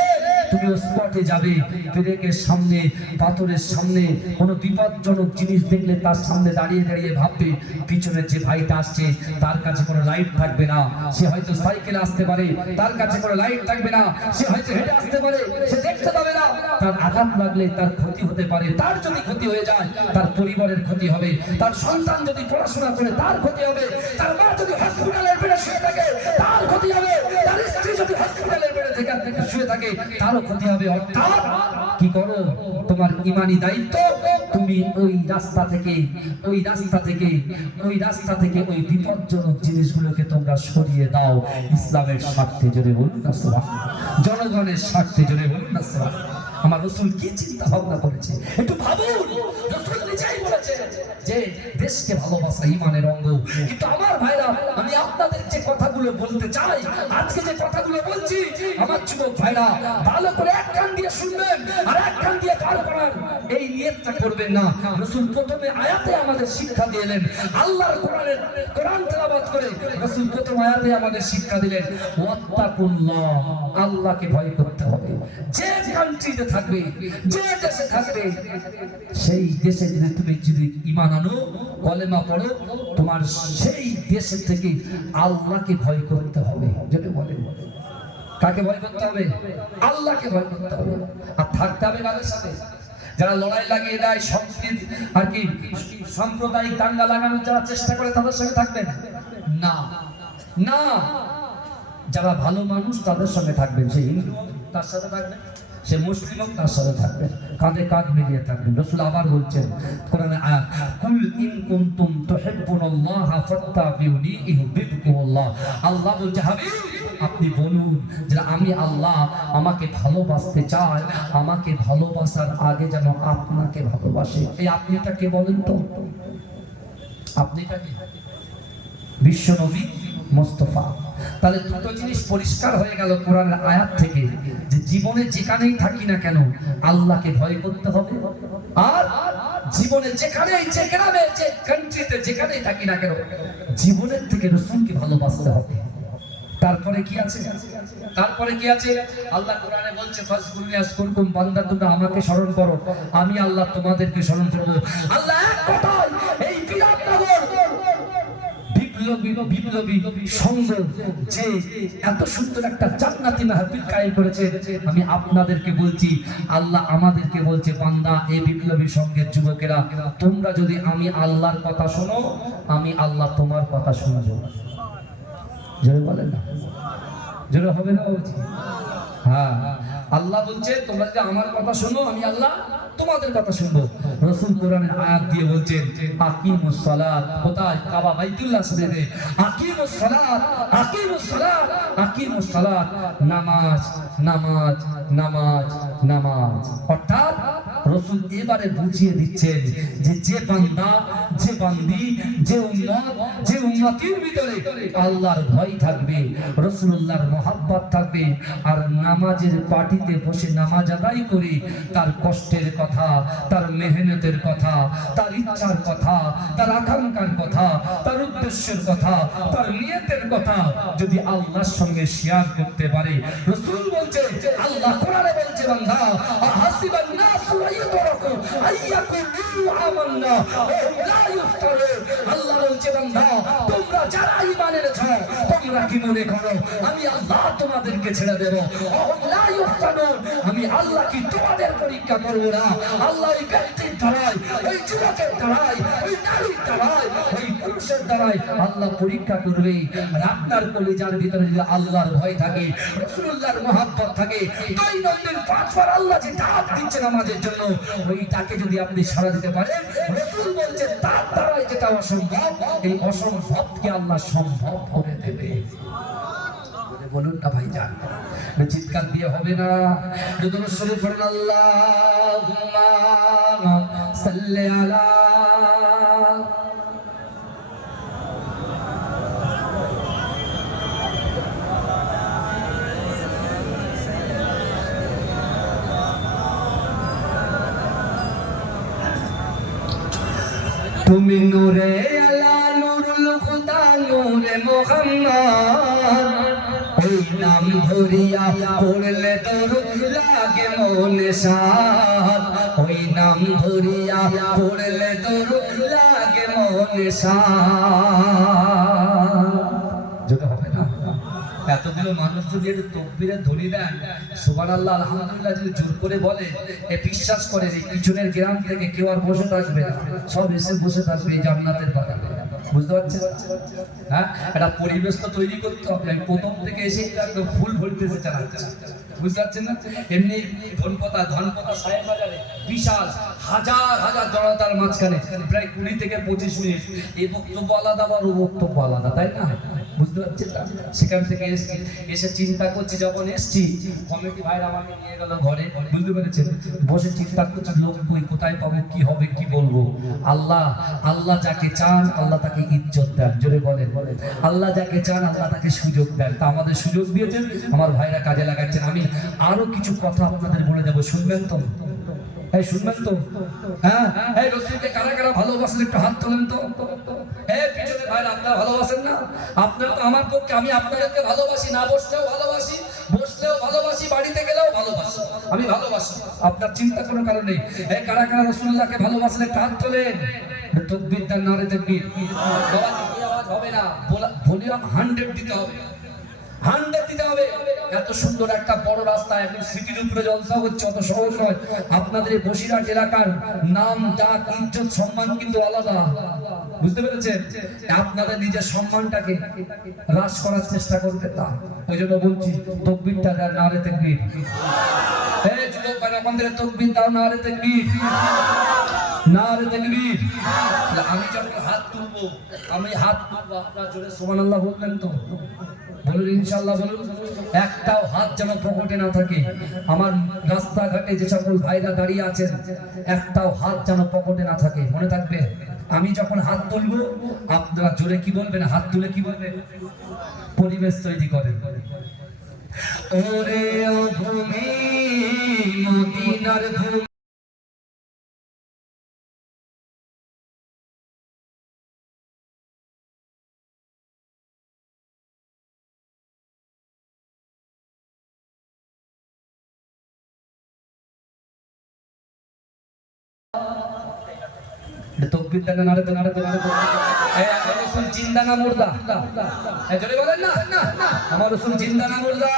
তুমি স্পটে যাবে। পেরেকের সামনে, পাথরের সামনে কোনো বিপজ্জনক জিনিস দেখলে তার সামনে দাঁড়িয়ে দাঁড়িয়ে ভাববে পিছনে যে ভাইটা আসছে তার কাছে কোনো লাইট থাকবে না, সে হয়তো সাইকেলে আসতে পারে, তার কাছে কোনো লাইট থাকবে না, সে হয়তো হেঁটে আসতে পারে, সে দেখতে পাবে না, তার আঘাত লাগলে তার ক্ষতি হতে পারে, তার যদি ক্ষতি হয়ে যায় তার পরিবারের ক্ষতি হবে, তার সন্তান যদি পড়াশোনা করে তার ক্ষতি হবে, তার মা যদি হসপিটালের বেডে শুয়ে থাকে তার ক্ষতি হবে, তার স্ত্রী যদি হসপিটালের বেডে শুয়ে থাকে তারও ক্ষতি হবে। অর্থাৎ কি করো, তোমার ঈমানি দায়িত্ব, তুমি ওই রাস্তা থেকে ওই বিপজ্জনক জিনিসগুলোকে তোমরা সরিয়ে দাও ইসলামের স্বার্থে। জোরে বলুন না সুবহানাল্লাহ, জনগণের স্বার্থে। জোরে বলুন না সুবহানাল্লাহ। আমার রাসূল কি চিন্তা ভাবনা করেছে একটু ভাবুন। রাসূল নিজেই বলেছে যে দেশকে ভালোবাসা ঈমানের অঙ্গ। কিন্তু আমার ভাইরা, আমি আপনাদের যে কথাগুলো বলতে চাই, আজকে যে কথাগুলো বলছি, আমার যুবক ভাইরা ভালো করে এক কান দিয়ে শুনবেন আর এক কান দিয়ে পার করার এই নিয়তটা করবেন না। রাসূল প্রথমে আয়াতে আমাদের শিক্ষা দিলেন, আল্লাহর কোরআন তেলাওয়াত করে রাসূল প্রথম আয়াতে আমাদের শিক্ষা দিলেন, ওয়াত্তাকুল্লাহ, আল্লাহকে ভয় করতে হবে। যে কান্ট্রিতে থাকবে, যে দেশে থাকবে, সেই দেশে যদি ঈমান আনো, কলেমা পড়ো, তোমার সেই দেশ থেকে আল্লাহকে ভয় করতে হবে। যেটা বলেন, কাকে ভয় করতে হবে? আল্লাহকে ভয় করতে হবে। আর থাকতে হবে কাদের সাথে? যারা লড়াই লাগিয়ে দেয়, আর কি সাম্প্রদায়িক দাঙ্গা লাগানোর যারা চেষ্টা করে তাদের সঙ্গে থাকবেন না, না। যারা ভালো মানুষ তাদের সঙ্গে থাকবেন, সেই হিন্দু তার সাথে থাকবেন, সে মুসলিম হোক তার সাথে থাকবেন, কাঁধে কাঁধ মিলিয়ে থাকবেন। রাসূল আবার বলছেন কোরআনে আয়াত, কুল ইন কুনতুম তুহিব্বুনাল্লাহ ফাত্তাবিউনি ইউহিব্বুকুমুল্লাহ। আল্লাহ বলছে, হাবিব আপনি বলুন যে আমি আল্লাহ, আমাকে ভালোবাসতে চাই, আমাকে ভালোবাসার আগে যেন আপনাকে ভালোবাসে। এই আপনিটা কে বলেন তো? আপনিটা কে? বিশ্ব নবী মুস্তাফা। তাহলে দুটো জিনিস পরিষ্কার হয়ে গেল কোরআনের আয়াত থেকে, যে জীবনে যেখানেই থাকি না কেন আল্লাহকে ভয় করতে হবে, আর জীবনে যেখানেই, যে গ্রামে, যে কান্ট্রিতে যেখানেই থাকি না কেন জীবনের থেকে রাসূলকে ভালোবাসতে হবে। তারপরে কি আছে? তারপরে কি আছে? আল্লাহ কোরআনে বলছে, ফাজকুরনি আযকুরকুম, বান্দা তোমরা আমাকে স্মরণ করো, আমি আল্লাহ তোমাদেরকে স্মরণ করব। আল্লাহ এক কথায় এই বিরাটনগর বিপ্লবী সংঘ যে এত সুন্দর একটা জান্নাতি মাহফিল কায়েম করেছে, আমি আপনাদেরকে বলছি, আল্লাহ আমাদেরকে বলছে, বান্দা এই বিপ্লবী সংঘের যুবকেরা, তোমরা যদি আমি আল্লাহর কথা শোনো, আমি আল্লাহ তোমার কথা শুনবো। জোরে বলেন না, জোরে হবে না? বলছি হ্যাঁ, আল্লাহ বলছে তোমরা যদি আমার কথা শোনো, আমি আল্লাহ তোমাদের কথা শুনবো। রাসূল কোরআনের আয়াত দিয়ে বলছেন, আকিমুস সালাত, কোথায়? কাবা বাইতুল্লাহ শরীফে। আকিমুস সালাত, আকিমুস সালাত, আকিমুস সালাত, নামাজ, নামাজ, নামাজ, নামাজ। অর্থাৎ রাসূল এবারে বুঝিয়ে দিচ্ছেন যে যে বান্দা, যে বান্দি, যে উম্মতির ভিতরে আল্লাহর ভয় থাকবে, রাসূলুল্লাহর মহব্বত থাকবে, আর নামাজের পাটিতে বসে নামাজ আদায় করে তার কষ্টের কথা, তার মেহনতের কথা, তার ইচ্ছার কথা, তার আকাঙ্ক্ষার কথা, তার উদ্দেশ্যের কথা, তার নিয়তের কথা যদি আল্লাহর সঙ্গে শেয়ার করতে পারে, রাসূল বলছে, আল্লাহ কোরআনে বলছে, বান্দা আহাসিবান নাসু আইয়ুতরাকু আইয়াকুলু আমান্না ওয়া হুম লা ইফতারুন। আল্লাহ বলছে, বান্দা তোমরা যারা ঈমান এনেছো, তোমরা কি মনে করো আমি আল্লাহ তোমাদেরকে ছেড়ে দেব? ওয়া হুম লা ইফতারুন, আমি আল্লাহ কি তোমাদের পরীক্ষা করব না? আল্লাহ এই ব্যক্তির দ্বারাই, এই যুবকের দ্বারাই, এই নারীর দ্বারাই, এই পুরুষের দ্বারাই আল্লাহ পরীক্ষা করবে। আর আপনার কলিজার ভিতরে যদি আল্লাহর ভয় থাকে, রাসূলুল্লাহর মহব্বত থাকে, দৈনন্দিন 5 বার আল্লাহ যে ডাক দিচ্ছেন আমাদের জন্য, ওই ডাকে যদি আপনি সাড়া দিতে পারেন, রাসূল বলছে তার দ্বারাই যেটা অসম্ভব, এই অসম্ভবকে আল্লাহ সম্ভব করে দেবে। বলুন না ভাই যান, চিৎকার দিয়ে হবে না। দুরূদ শরীফ পড়ুন, আল্লাহুম্মা সাল্লি আলা। তুমি নূরে আলা নূরুল খুদা নূরে মুহাম্মদ, ওই নাম ধরিয়া পড়লে দরুদ লাগে মনে সাদ, ওই নাম ধরিয়া পড়লে দরুদ লাগে মনে সাদ। যেটা হবে না, এতগুলো মানুষ যদি একটু তকবীরের ধ্বনি দেন, সুবহানাল্লাহ আলহামদুলিল্লাহ যদি জোর করে বলে, এ বিশ্বাস করে এই পিছনের গ্রাম থেকে কেউ আর বসে থাকবে না, সব এসে বসে থাকবে এই জান্নাতের বাগানে। বুঝতে পারছেন? হ্যাঁ, একটা পরিবেশ তো তৈরি করতে হবে। আমি প্রথম থেকে এসে একদম ফুল ভরতেছে চালাচ্ছে, বুঝতে পারছেন না? এমনি ধনপতা সাহেব বাজারে বিশাল হাজার হাজার জনতার মাঝখানে প্রায় 20 থেকে 25 মিনিট এই বক্তব্য আলাদা আবার ও বক্তব্য আলাদা, তাই না? বুঝতে পারছেন না? সেখান থেকে এসে চিন্তা করছি, যখন এসছি কমিটি ভাইরা আমাকে নিয়ে গেল ঘরে, বুঝতে পেরেছেন? বসে চিন্তা করছি লোক কই, কোথায় পাবো, কি হবে, কি বলবো। আল্লাহ যাকে চান আল্লাহ তাকে ইজ্জত দেন, জোরে বলেন। আল্লাহ যাকে চান আল্লাহ তাকে সুযোগ দেন। তা আমাদের সুযোগ দিয়েছেন, আমার ভাইরা কাজে লাগাচ্ছেন। আমি আরো কিছু কথা আপনাদের বলে যাবো, শুনবেন তো? শুনবেন তো? হ্যাঁ, এই রসুলকে কারা কারা ভালোবাসেন একটু হাত তোলেন তো। পিছনে ভাইরা আপনারা ভালোবাসেন না? আপনারা তো আমার পক্ষে, আমি আপনাদেরকে ভালোবাসি, না বসলেও ভালোবাসি, বসলেও ভালোবাসি, বাড়িতে গেলেও ভালোবাসি, আমি ভালোবাসি। আপনার চিন্তা কোনো কারণ নেই। কারা কারা রসুল্লাহকে ভালোবাসেন একটু হাত তোলেন। তাকবীর দেন, নারে তাকবীর। আওয়াজ হবে না, ভলিউম 100 দিতে হবে, 100 দিতে হবে। এত সুন্দর একটা বড় রাস্তা, একদম সিটির উপরে জলসা হচ্ছে, অত সহজ নয়। আপনাদের এই বসিরহাট এলাকার নাম ডাক ইজ্জত সম্মান কিন্তু আলাদা, বুঝতে পেরেছেন? আপনাদের নিজের সম্মানটাকে হ্রাস করার চেষ্টা করতে, তা ওই জন্য বলছি তাকবীরটা দেন, নারে তাকবীর। যুবক ভাই আমাদের তাকবীর দাও, নারে তাকবীর, নারে তাকবীর। আমি যখন হাত তুলবো, আপনারা জোরে সুবহানাল্লাহ বলবেন তো? বলুন ইনশাআল্লাহ, বলুন। একটাও হাত যেন পকেটে না থাকে। আমার রাস্তাঘাটে যে সকল ভাইরা দাঁড়িয়ে আছেন, একটাও হাত যেন পকেটে না থাকে, মনে থাকবে। আমি যখন হাত তুলবো আপনারা জোরে কি বলবেন? হাত তুলে কি বলবেন? পরিবেশ তৈরি করেন। ওরে ও ভূমি মদিনার ভূমি, তকবীর দেন, নারে তো, নারে তো, নারে তো। আমার রাসূল জিন্দা না মুর্দা? জোরে বলেন না, আমার রাসূল জিন্দা না মুর্দা?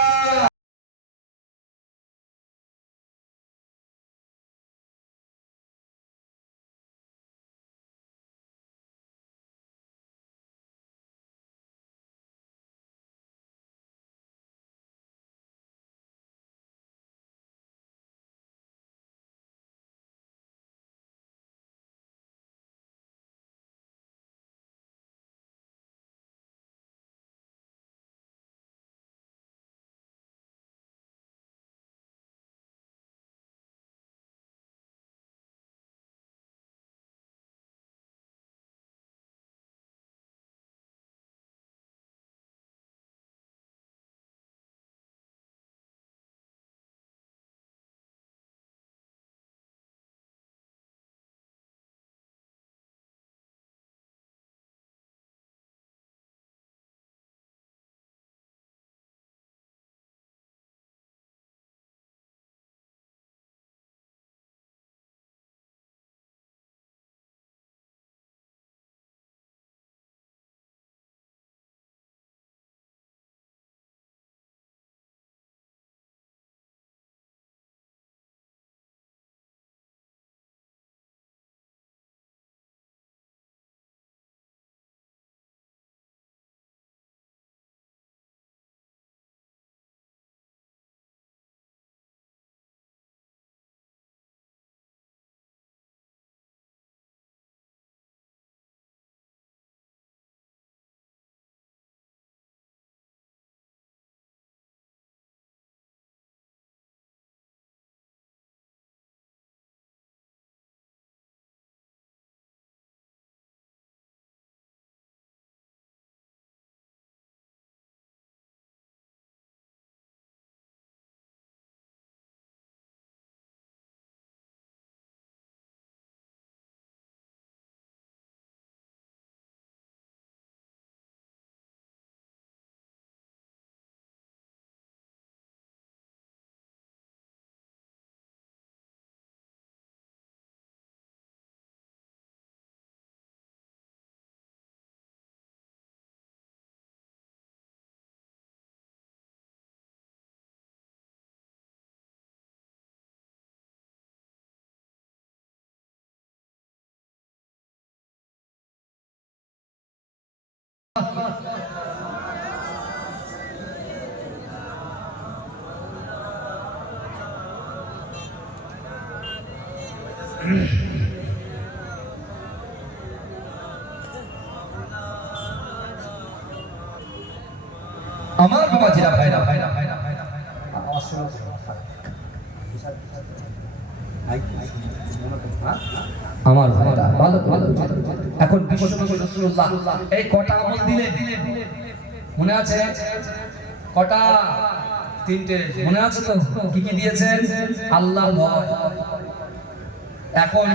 আমার বাবাজিরা ভাইরা আমার ভাইরা ভালো এখন বিশ্বনবী রাসূলুল্লাহ এই কটা আমল দিলেন মনে আছে? কটা? তিনটে মনে আছে তো? কি কি দিয়েছেন? আল্লাহর ভয়। এখন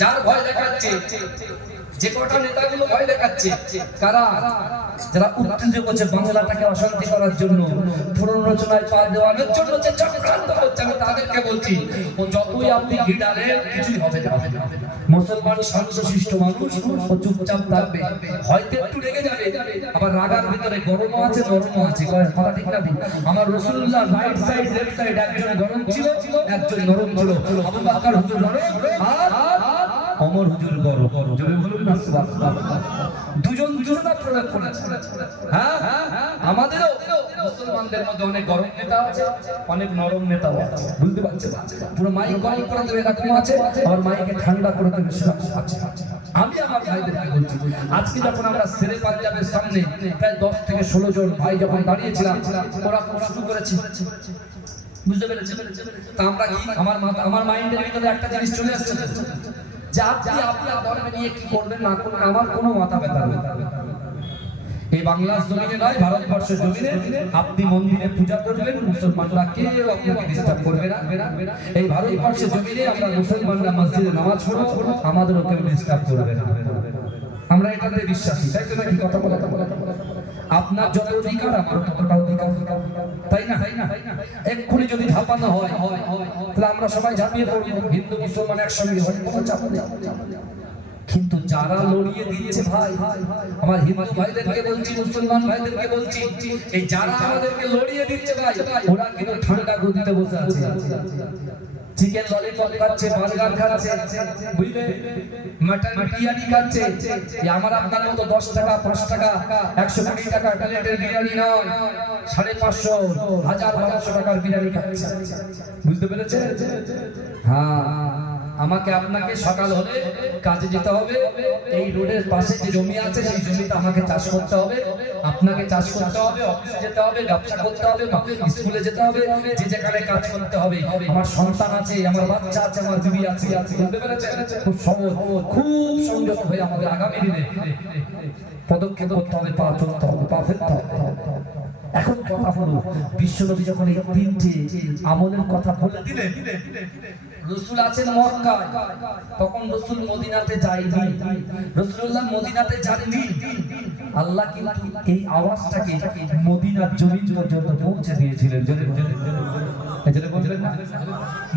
যার ভয় দেখাচ্ছে, যে কটা নেতাগুলো ভয় দেখাচ্ছে, কারা? যারা উত্তেজিত করছে বাংলাটাকে অশান্তি করার জন্য, পুনর্রচনায় পা দেওয়ানোর জন্য যে চক্রান্ত করছে, আমি তাদেরকে বলছি ও যতই আপনি ঘিরালেন কিছুই হবে না। মুসলমান শান্তশিষ্ট মানুষ, ও চুপচাপ থাকবে। হয়তো একটু রেগে যাবে, আবার রাগার ভিতরে গরমও আছে নরমও আছে। কথা ঠিক না? আমার রাসূলুল্লাহ রাইট সাইড লেফট সাইড একজন গরম ছিল, একজন নরম ছিল। আবু বকর হুজুর নরম আর ওমর হুজুর গরম। জোরে বলুন না সুবহানাল্লাহ। দুজন দুজনা প্রয়োগ করেছে। হ্যাঁ, আমাদেরও মুসলমানদের মধ্যে অনেক গরম নেতা আছে, অনেক নরম নেতাও আছে। বুঝতে পারছেন? পুরো মাইক গরম করে দেবে এরকম আছে, আর মাইকে ঠান্ডা করে দেবে সেরকম আছে। আমি আমার ভাইদেরকে বলছি, আজকে যখন আমরা শেরে পাঞ্জাবের সামনে প্রায় 10 থেকে 16 জন ভাই যখন দাঁড়িয়েছিলাম, ওরা শুরু করেছে, বুঝতে পেরেছে? তা আমরা কি, আমার মাইন্ডের ভিতরে একটা জিনিস চলে আসছে যে আপনি আপনার ধর্ম নিয়ে কি করবেন না করবেন আমার কোনো মাথা ব্যথা নেই। এই বাংলার জমিনে নয়, ভারতবর্ষের জমিনে আপনি মন্দিরে পূজা করবেন, মুসলমানরা কেউ আপনাকে ডিস্টার্ব করবে না। এই ভারতবর্ষের জমিনে আমরা মুসলমানরা মসজিদে নামাজ পড়ব, আমাদেরও কেউ ডিস্টার্ব করবে না। আমরা এটাতে বিশ্বাসী, তাই তো নাকি? কথা বলা আপনার যত অধিকার আমার ততটা অধিকার, তাই না? এক্ষুনি যদি ঝাঁপানো হয় তাহলে আমরা সবাই ঝাঁপিয়ে পড়ব, হিন্দু মুসলমান একসঙ্গে হয়, কোনো চাপ নেই। কিন্তু যারা লড়িয়ে দিচ্ছে ভাই, আমার হিন্দু ভাইদেরকে বলছি, মুসলমান ভাইদেরকে বলছি, এই যারা আমাদেরকে লড়িয়ে দিচ্ছে ভাই, ওরা কিন্তু ঠান্ডা গদিতে বসে আছে। চিকেন ললিপপ খাচ্ছে, বার্গার খাচ্ছে, বুঝলে, মটন বিরিয়ানি খাচ্ছে। আমার আপনার মতো 10 টাকা 5 টাকা 120 টাকা প্লেটের বিরিয়ানি নয়, 550 1000 1200 টাকার বিরিয়ানি খাচ্ছে। বুঝতে পেরেছেন? হ্যাঁ, আমাকে আপনাকে সকাল হলে কাজে যেতে হবে, এই রোডের পাশে যে জমি আছে সেই জমিতে আমাকে চাষ করতে হবে, আপনাকে চাষ করতে হবে, অফিসে যেতে হবে, ব্যবসা করতে হবে, স্কুলে যেতে হবে, যে যেখানে কাজ করতে হবে। আমার সন্তান আছে, আমার বাচ্চা আছে, আমার বিবি আছে। বুঝতে পেরেছেন? খুব সহজ, খুব সংযত হয়ে আমাদের আগামী দিনে পদক্ষেপ করতে হবে, পা চলতে হবে, পা ফেলতে হবে। এখন কথা হলো, বিশ্বনবী যখন এই তিনটে আমলের কথা বলে দিলেন, রাসূল আছেন মক্কায়, তখন রাসূল মদিনাতে যায়নি, রাসূলুল্লাহ মদিনাতে যাননি। আল্লাহ কিন্তু এই আওয়াজটাকে মদিনার জমিন পর্যন্ত পৌঁছে দিয়েছিলেন।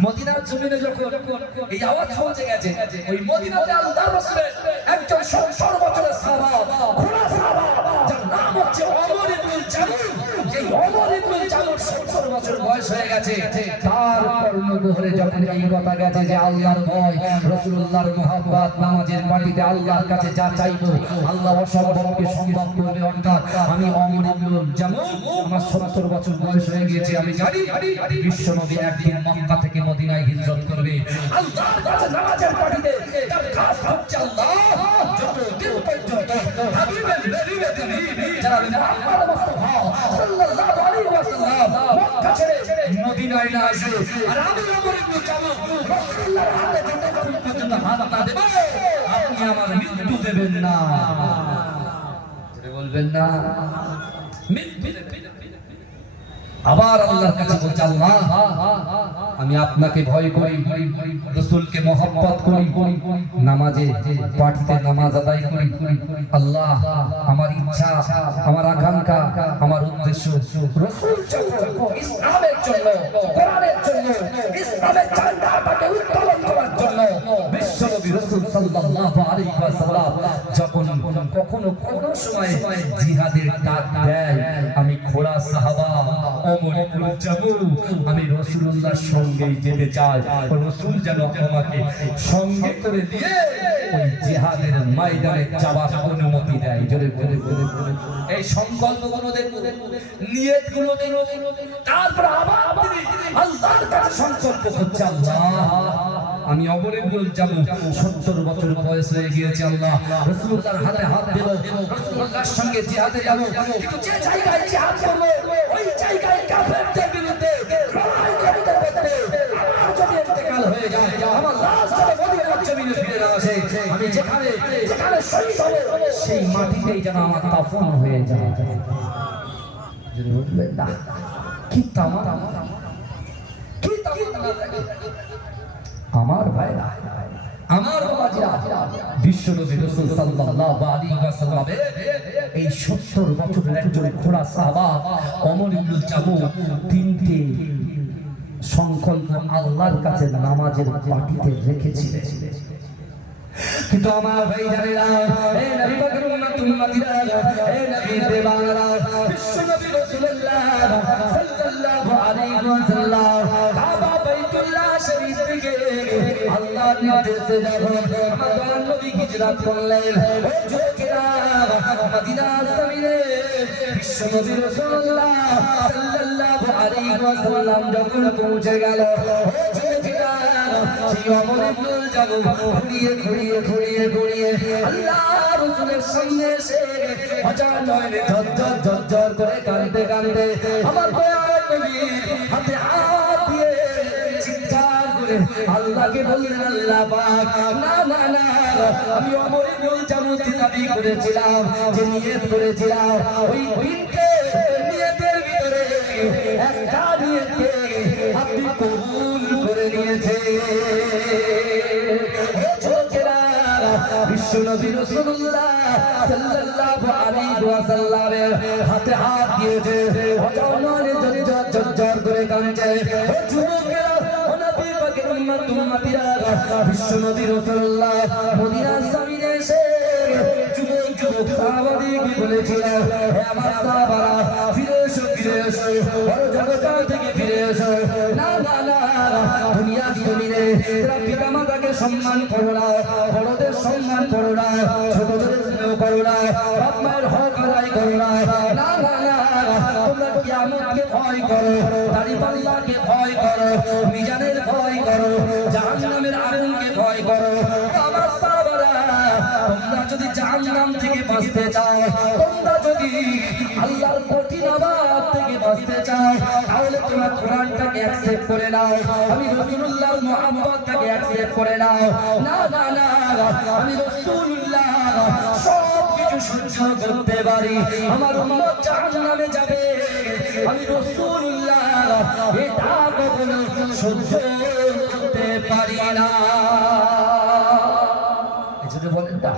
মদিনার জমিনে যখন এই আওয়াজ পৌঁছে গেছে, ওই মদিনাতে আল্লাহর রাসূলের একজন 70 বছরের সাহাবা, ঘোড়া সাহাবা, যার নাম হচ্ছে ওমর ইবনে জামূহ। এই ওমর ইবনে জামূহ 70 বছর বয়স হয়ে গেছে, তার কর্ণগহরে যখন এই কথা গেছে যে আল্লাহর ভয়, রাসূলুল্লাহর মুহাব্বত, নামাজের পাটিতে আল্লাহর কাছে যা চাইবো আল্লাহ অসম্ভবকে সম্ভব করবে। অর্থাৎ আমি ওমর ইবনে জামূহ, আমার 70 বছর বয়স হয়ে গিয়েছে, আমি জানি বিশ্বনবী একদিন মক্কা থেকে মদিনায় হিজরত করবে। আল্লাহর কাছে নামাজের পাটিতে তার খাস হচ্ছে আল্লাহ যতদিন পর্যন্ত হাবিবের নবীতে জনাবে মুহাম্মদ মুস্তাফা সাল্লাল্লাহু আলাইহি ওয়াসাল্লাম মক্কা ছেড়ে মদিনায় না আসে, আর আমি ওমর ইবনে জামূহ রাসূলুল্লাহর হাতে যতক্ষণ পর্যন্ত হাত না দেব, আপনি আমার মৃত্যু দেবেন না। বলবেন না মৃত্যু দেবেন। আবার আল্লাহর কাছে বলছে, আল্লাহ আমি আপনাকে ভয় করি, রাসূলকে মহব্বত করি, নামাজে পাটিতে নামাজ আদায় করি। আল্লাহ আমার ইচ্ছা, আমার আকাঙ্ক্ষা, আমার উদ্দেশ্য রাসূল যখন ইসলামের জন্য, কোরআনের জন্য, ইসলামের ঝান্ডাটাকে উত্তোলন করার জন্য বিশ্বনবী রাসূল সাল্লাল্লাহু আলাইহি ওয়াসাল্লাম যখন কখনো কোনো সময় জিহাদের ডাক দেয়, আমি ঘোড়া সাহাবা ওমর ইবনে জামূহ, আমি রাসূলুল্লাহর সঙ্গেই যেতে চাই, রাসূল যেন আমাকে সঙ্গে করে দিয়ে ওই জিহাদের ময়দানে যাওয়ার অনুমতি দেয়। জোরে বলে এই সংকল্পগুলো দেখুন, নিয়তগুলো দেখুন, তারপর আবার আল্লাহর কাছে সংকল্প করছে, আল্লাহ আমি অবরেবুল যাব, 70 বছর বয়স হয়ে গিয়েছে, আল্লাহ রাসূলুল্লাহর হাতে হাত দেব, রাসূলুল্লাহর সঙ্গে জিহাদে যাব, কিন্তু যে জায়গায় জিহাদ করব ওই জায়গায় কাফেরদের বিরুদ্ধে লড়াই করতে করতে আমার যদি ইন্তেকাল হয়ে যায়, আমার লাশ যদি মদিনার জমিনে ফিরে না আসে, আমি যেখানে শহীদ হব সেই মাটিতেই যেন আমার দাফন হয়ে যায়। যদি বলবেন না কি তামান্না, কি তামান্না আমার ভাইরা, আমার বাবাজিরা, বিশ্বনবী রাসূল সাল্লাল্লাহু আলাইহি ওয়াসাল্লামের এই 70 বছরের একজন খোলা সাহাবা ওমর ইবনে জামু তিনটি সংকল্প আল্লাহর কাছে নামাজের পাটিতে রেখেছিলেন। কিন্তু আমার ভাইজানেরা, এই নবী পাকের উম্মতিরা, এই নবীর দেওয়ানরা, বিশ্বনবী রাসূলুল্লাহ সাল্লাল্লাহু আলাইহি ওয়াসাল্লাম কাবা বাইতুল্লাহ শরীফ থেকে আল্লাহর নির্দেশে যখন আমার নবী হিজরত করলেন, ওই যুবকেরা মদিনার জমিনে বিশ্বনবী রাসূলুল্লাহ সাল্লাল্লাহু আলাইহি ওয়াসাল্লাম যখন পৌঁছে গেল, ওই যুবকেরা সেই ওমর ইবনে জামু ঘুরিয়ে আল্লাহ রাসূলের সামনে এসে হাজার নয়নে ঝরঝর করে কাঁদতে কাঁদতে আমার দয়ার নবীর হাতে হাত দিয়ে চিৎকার করে আল্লাহকে বললেন, আল্লাহ পাক, না না না, আমি ওমর ইবনে জামু দাবি করেছিলাম, যে নিয়ত করেছিলাম, ওই দিনকে নিয়তের ভিতরে একটা নিয়তকে আপনি কবুল করে নিয়েছেন। বিশ্বনবী রাসূলুল্লাহ সাল্লাল্লাহু আলাইহি ওয়াসাল্লামের হাতে হাত দিয়েছে, হযরত ঝরঝর করে কাঁদছে। ও যুবকেরা, ও নবী পাকের উম্মতিরা, বিশ্বনবী রাসূলুল্লাহ মদিনার জমিনে এসে যুবক সাহাবাদেরকে বলেছিলেন, হে আমার সাহাবারা, ফিরে এসো, বড় জগৎ থেকে ফিরে এসো। না না না, দুনিয়ার জমিনে পিতা মাতাকে সম্মান করো না, বড়দের সম্মান করো না, ছোটদের স্নেহ করো না, বাপ মায়ের হক আদায় করো না। না না না, তোমরা কিয়ামতকে ভয় করো, দাঁড়িপাল্লাকে ভয় করো, মিজানের ভয় করো, জাহান্নামের আগুনকে ভয় করো। আমার সাহাবারা, তোমরা যদি জাহান্নাম থেকে বাঁচতে চাও, তোমরা যদি আল্লাহর কঠিন আযাব থেকে বাঁচতে চাও, তাহলে তোমরা কোরআনটাকে অ্যাকসেপ্ট করে নাও, আমি রাসূলুল্লাহর মুহাব্বতটাকে অ্যাকসেপ্ট করে নাও। না না না, আমি রাসূলুল্লাহ সব কিছু সহ্য করতে পারি, আমার উম্মত জাহান্নামে যাবে, আমি রাসূলুল্লাহ এটা কখনো সহ্য করতে পারি না। এজন্য বলেন না,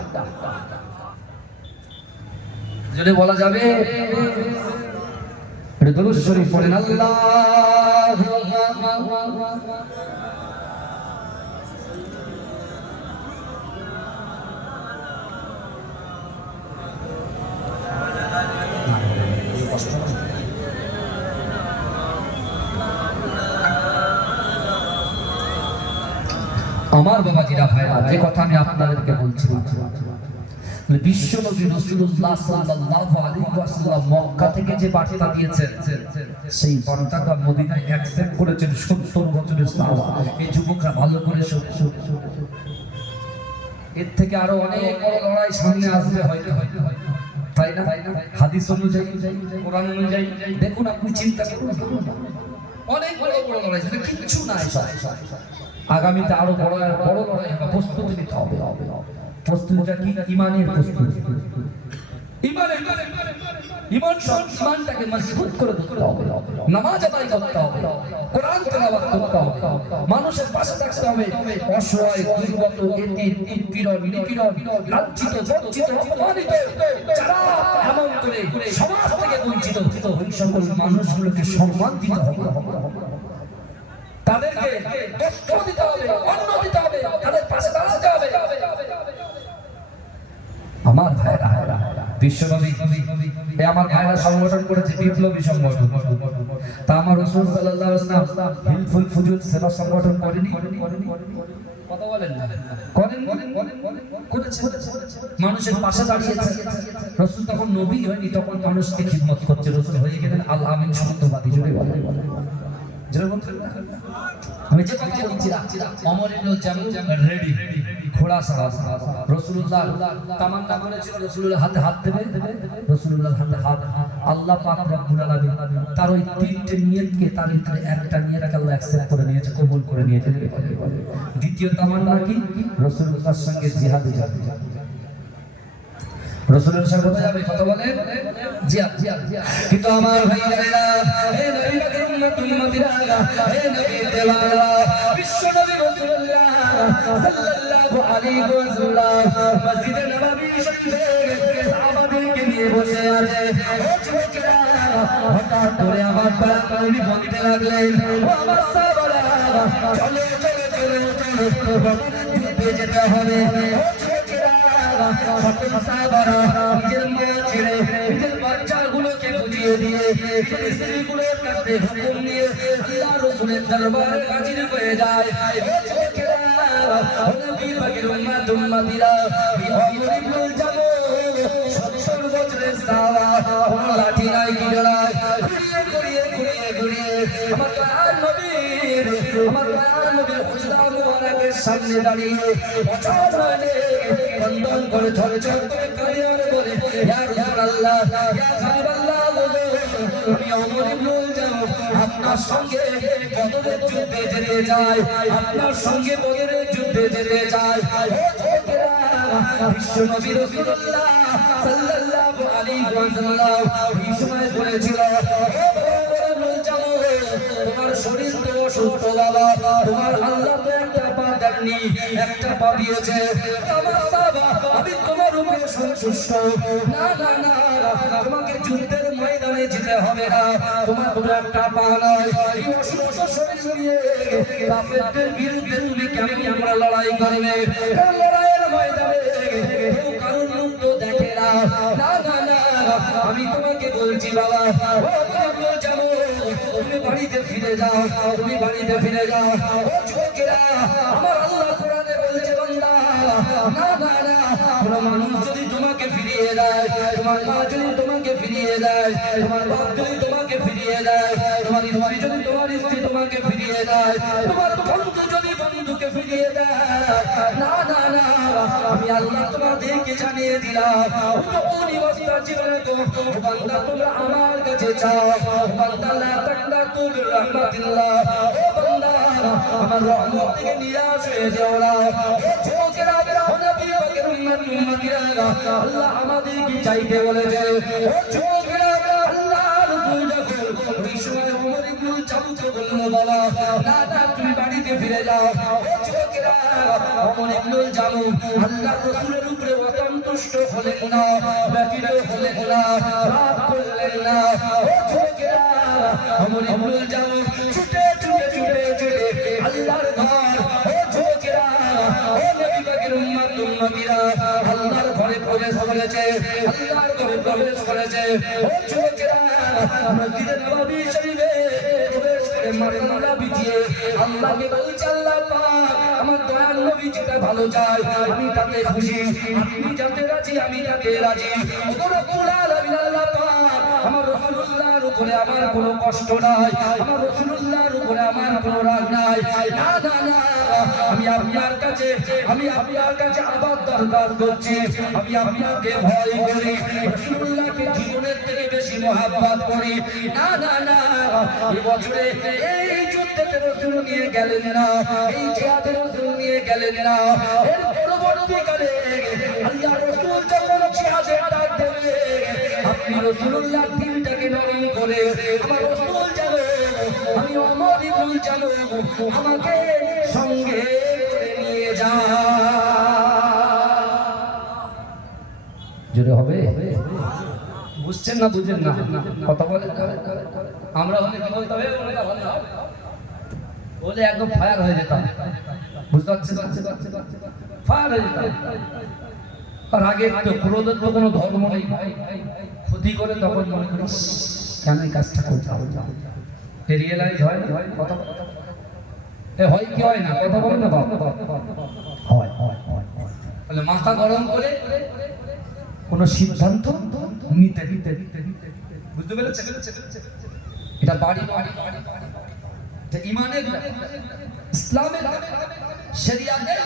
যদি বলা যাবে এটা দরুদ শরীফ পড়েন, আল্লাহুম্মা আমার বাবাজিরা, ভাইরা, যে কথা আমি আপনাদেরকে বলছিলাম, বিশ্বনবী রাসূলুল্লাহ সাল্লাল্লাহু আলাইহি ওয়াসাল্লাম মক্কা থেকে যে বার্তা দিয়েছেন, সেই বার্তাটা মদিনায় অ্যাকসেপ্ট করেছেন 70 বছরের সাহাবা। এই যুবকরা ভালো করে এর থেকে আরো অনেক বড় লড়াই সামনে আসবে হয়তো, তাই না? হাদিস অনুযায়ী, কোরআন অনুযায়ী দেখুন, আপনি চিন্তা করুন, অনেক বড় বড় লড়াই, যেটা কিচ্ছু নাই। আগামীতে আরো বড় বড় লড়াই হবে, প্রস্তুতি নিতে হবে। প্রস্তুতিটা কি? ইমানের প্রস্তুতি। ইমানটাকে মজবুত করে ধরতে হবে, নামাজ আদায় করতে হবে, কোরআন তেলাওয়াত করতে হবে, মানুষের পাশে থাকতে হবে, অসহায়, দুর্গত, এতিম, নিপীড়ন, লাঞ্ছিত, বঞ্চিত, অপমানিত, যারা এমন করে সমাজ থেকে বঞ্চিত, ওই সকল মানুষগুলোকে সম্মান দিতে হবে, তাদেরকে কষ্ট দিতে হবে, অন্ন দিতে হবে, তাদের পাশে দাঁড়াতে হবে। আমার ভাইরা, বিশ্বনবী আমার ভাইরা সংগঠন করেছে বিপ্লবী সংগঠন, তা আমার রাসূল সাল্লাল্লাহু আলাইহি ওয়াসাল্লাম হিলফুল ফুজুল সেবা সংগঠন করেনি? কথা বলেন না, করেন করেছে, মানুষের পাশে দাঁড়িয়েছে। রাসূল তখন নবী হয়নি, তখন মানুষকে খিদমত করছে। রাসূল হয়ে গেলেন আল আমিন, সত্যবাদী। জোরে বলেন, জোরে বলতে না। আমি যে কথা বলছি, ওমর ইবনে জামুল রেডি, ঘোড়া সারা। রাসূলুল্লাহ তামান্না করেছিল রাসূলের হাতে হাত দেবে, রাসূলুল্লাহর হাতে হাত। আল্লাহ পাক রব্বুল আলামিন তার ওই তিনটে নিয়তকে, তার ভিতরে একটা নিয়তকে আল্লাহ অ্যাকসেপ্ট করে নিয়েছে, কবুল করে নিয়েছে। দ্বিতীয় তামান্না কি? রাসূলুল্লাহর সঙ্গে জিহাদে যাবে, রাসূলের সঙ্গে যাবে। কথা বলেন জিহাদ। কিন্তু আমার ভাইরা, হে নবী পাকের উম্মতিরা, হে নবী দেওয়ানা, বিশ্ব নবী রাসূলুল্লাহ সাল্লাল্লাহু আলাইহি ওয়াসাল্লাম মসজিদে নববী শরীফে সাহাবাদেরকে নিয়ে বসে আছে। ও যুবকেরা, হঠাৎ করে আমার নবী বলতে লাগলেন, ও আমার সাহাবারা, চলো চলো চলো চলো, বদরে যেতে হবে। ও যুবকেরা, সকল সাহাবারা নিজের মা ছেড়ে নিজের বাচ্চাগুলোকে বুঝিয়ে দিয়ে নিজের স্ত্রীগুলোর কাছে হুকুম নিয়ে আল্লাহ রাসূলের দরবারে হাজির হয়ে যায়। ও যুবকেরা, নবী পাকের উম্মতিরা, ওমর ইবনে জামুল 70 বছরের সাহাবা, কোনো লাঠি নাই, কি নাই, ঘুরিয়ে ঘুরিয়ে ঘুরিয়ে আমার দয়ার নবীর হুজরা মুবারকের সামনে দাঁড়িয়ে বছর মানে বন্ধন করে ঝরে ঝরে করে কারিয়ার বলে, ইয়া রাসূলুল্লাহ, ইয়া হাবিবাল্লাহ, আমি ওমর ইবনে জামুল আপনার সঙ্গে বদরের যুদ্ধে যেতে চাই, আপনার সঙ্গে বদরের যুদ্ধে যেতে চাই। ও যুবকেরা, বিশ্ব নবী রাসূলুল্লাহ সাল্লাল্লাহু আলাইহি ওয়াসাল্লাম এই সময় বলেছিল, তোমার শরীর তো অসুস্থ বাবা, তোমার আল্লাহ তো একটা পা দেননি, একটা পা দিয়েছে। আমার বাবা, আমি তোমার উপরে সন্তুষ্ট। না না না, তোমাকে যুদ্ধের ময়দানে যেতে হবে না, তোমার তো একটা পা নয়, এই অসুস্থ শরীর নিয়ে কাফেরদের বিরুদ্ধে তুমি কেমন আমরা লড়াই করবে? লড়াইয়ের ময়দানে কেউ কারণ মুক্ত দেখে না। না না না, আমি তোমাকে বলছি বাবা, তুমি বাড়িতে ফিরে যাও, তুমি বাড়িতে ফিরে যাও। ও যুবকেরা, আমার আল্লাহ কোরআনে বলছে, বান্দা, না না না, কোন মানুষ যদি তোমাকে ফিরিয়ে দেয়, তোমার মা যদি তোমাকে ফিরিয়ে দেয়, তোমার বাপ যদি তোমাকে ফিরিয়ে দেয়, তোমার স্ত্রী যদি তোমার স্ত্রী তোমাকে ফিরিয়ে দেয়, তোমার বন্ধু যদি বন্ধুকে ফিরিয়ে দেয়, না না না, আমি আল্লাহ তোমাদেরকে জানিয়ে দিলাম, বান্দা তোমরা আমার কাছে চাও, বান্দা লা তাকনাতু মির রাহমাতিল্লাহ, ও বান্দা আমার রহমত থেকে নিরাশ হয়ে যেও না। ও যুবকেরা, নবী পাকের উম্মতিরা, আল্লাহ আমাদেরকে চাইতে বলেছে। ও যুবকেরা, আল্লাহ রাসূল যখন ওই সময় ওমর ইবনে জামুলকে বলল, বাবা না না, তুমি বাড়িতে ফিরে যাও। ও যুবকেরা, ওমর ইবনে জামুল আল্লাহর রাসূলের উপরে অসন্তুষ্ট হলেন না, ব্যতীত হলেন না, রাগ করলেন না। ও যুবকেরা, ওমর ইবনে জামুল ছুটে ছুটে ছুটে ছুটে আল্লাহর ঘর, ও যুবকেরা, ও নবী পাকের উম্মতিরা, আল্লাহর ঘরে প্রবেশ করেছে, আল্লাহর ঘরে প্রবেশ করেছে। ও যুবকেরা, মসজিদে নববী শরীফে প্রবেশ করে মাথা বিছিয়ে আল্লাহকে বলছে, আল্লাহ পাক, আমার দয়ার নবী যেটা ভালো চায় আমি তাতে খুশি, আপনি যাতে রাজি আমি তাতে রাজি। ও রব্বুল আলামিন, আল্লাহ পাক, আমার রাসূলুল্লাহর উপরে আমার কোনো কষ্ট নাই, আমার রাসূলুল্লাহর উপরে আমার কোনো রাগ নাই। না না না, আমি আপনার কাছে আবার দরকার করছি, আমি আপনাকে ভয় করি, রাসূলুল্লাহকে জীবনের থেকে বেশি মহব্বত করি। না না না, এই বছরে এই যুদ্ধে রাসূল নিয়ে গেলেন না, এই জিহাদে রাসূল নিয়ে গেলেন না। এর পরবর্তীকালে আল্লাহ রাসূল যখন জিহাদে ডাক দেবে, আপনি রাসূলুল্লাহর দিনটাকে নরম করে আমার রাসূল যাবে, আমি ওমর ইবনে জামুল আমাকে সঙ্গে করে নিয়ে যা। জোরে হবে? বুঝছেন না বুঝেন না? কথা বলেন। আমরা হলে কি বলতে হবে? বলে একদম ফায়ার হয়ে যেতাম, বুঝতে পারছেন? ফায়ার হয়ে যেতাম। আর আগে তো ক্রোধের তো কোনো ধর্ম নেই, ক্ষতি করে তখন মনে করি কেন এই কাজটা করতে হবে, রিয়েলাইজ হয় না কথা। এ হয় কি হয় না, কথা বলেন না বাবা? হয়। তাহলে মাথা গরম করে কোন সিদ্ধান্ত নিতে বুঝতে পেরেছে? এটা বাড়ি ইমানের ইসলামের শরিয়াতের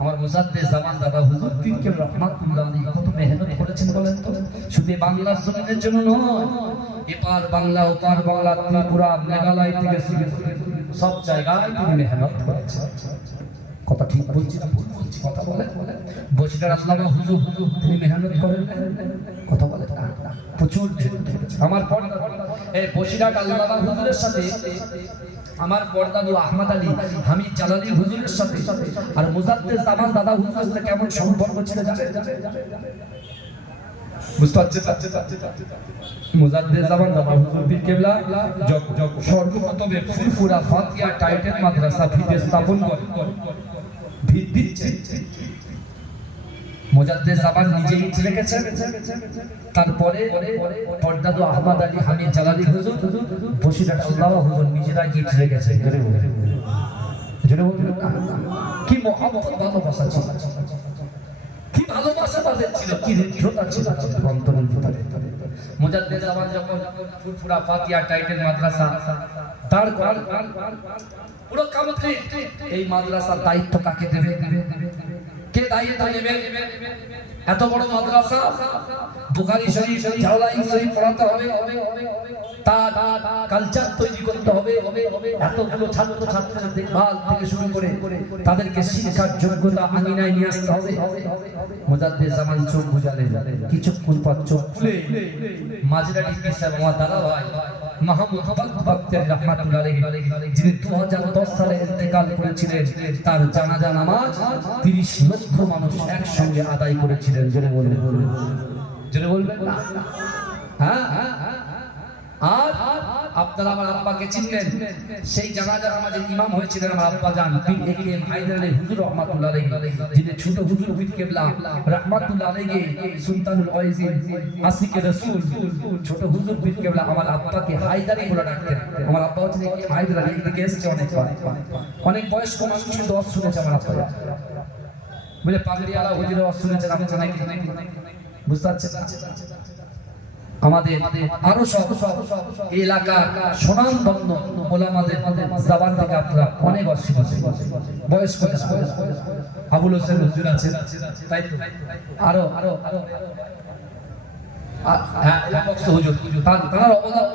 আমার মুজাদ্দিদ জামান দাদা হুজুর পীর কেবলা রাহমাতুল্লাহ আলাইহি কত মেহনত করেছেন বলেন তো। শুধু বাংলার জমিনের জন্য নয়, এপার বাংলা ওপার বাংলা, ত্রিপুরা, মেঘালয় থেকে সব জায়গায় তিনি মেহনত করেছেন। কথা ঠিক বলছি না ভুল বলছি? কথা বলে বসিরার আল্লামা হুজুর তিনি মেহনত করেন, কথা বলে না প্রচুর। আমার পর্দা এই বসিরাট আল্লামা হুজুরের সাথে আমার পর্দাদু আহমদ আলী হামিদ জালালি হুজুরের সাথে আর মুজাদ্দিদ জামান দাদা হুজুরের সাথে কেমন সম্পর্ক ছিল জানেন? বুঝতে পারছেন? মুজাদ্দিদ জামান দাদা হুজুর পীর কেবলা সর্বপ্রথমে ফুরফুরা ফাতিহা টাইটেল মাদ্রাসা ভিটে স্থাপন করে ভিত দিচ্ছে। মুজাদ্দিদ জামান নিজেই লিখেছেন, তারপরে পর্দাদু আহমদ আলী হামিদ জালালি হুজুর বসিরাট আল্লামা হুজুর নিজেরা গিট রেখেছেন। কি মহব্বত, ভালোবাসা ছিল, কি ভালোবাসা তাদের ছিল, কি হৃদ্যতা ছিল অন্তরের ভিতরে। মুজাদ্দিদ জামান যখন ফুরফুরা ফাতিহা টাইটেল মাদ্রাসা তার পুরো কামতে এই মাদ্রাসার দায়িত্ব কাকে দেবে, কে দায়িত্ব নেবে? এত বড় মাদ্রাসা, বুখারী শরীফ, জাওলাইন শরীফ পড়াতে হবে, তার কালচার তৈরি করতে হবে, এতগুলো ছাত্র ছাত্রীদের দেখভাল থেকে শুরু করে তাদেরকে শিক্ষার যোগ্যতা আমিনায় নিয়ে আসতে হবে। মুজাদ্দিদ জামান চোখ বুঝালেন, কিছুক্ষণ পর চোখ খুলে মাঝরাটি সাহেব আমার দাদা ভাই মাহমুদ বাক্তারি রাহমাতুল্লাহ আলাইহি যিনি 2010 সালে ইন্তেকাল করেছিলেন, তার জানাজা নামাজ 30 লক্ষ মানুষ একসঙ্গে আদায় করেছিলেন। জোরে বলবেন না? হ্যাঁ। আর আপনারা আমার আব্বাকে চিনলেন, সেই জানাজা নামাজের ইমাম হয়েছিলেন আমার আব্বা জান পীর একেএম হায়দার আলী হুজুর রাহমাতুল্লাহ আলাইহি, যিনি ছোট হুজুর পীর কেবলা রাহমাতুল্লাহ আলাইহি সুলতানুল ওয়াইজিন আশিকে রাসূল ছোট হুজুর পীর কেবলা আমার আব্বাকে হায়দারি বলে ডাকতেন। আমার আব্বা হচ্ছেন একেএম হায়দার আলী, এদিকে এসেছে অনেক বয়স্ক মানুষ দোয়া শুনেছে আমার আব্বা, বলে পাগড়িওয়ালা হুজুরের ওয়াজ শুনেছেন আপনি নাকি? বুঝতে পারছেন? আমাদের আরো সব এলাকার সুনামধন্য ওলামাদের জবান থেকে আপনারা অনেক অসুবিধা বয়স্ক আবুল হোসেন হুজুর আছেন, তাই তো আরো তার অবদান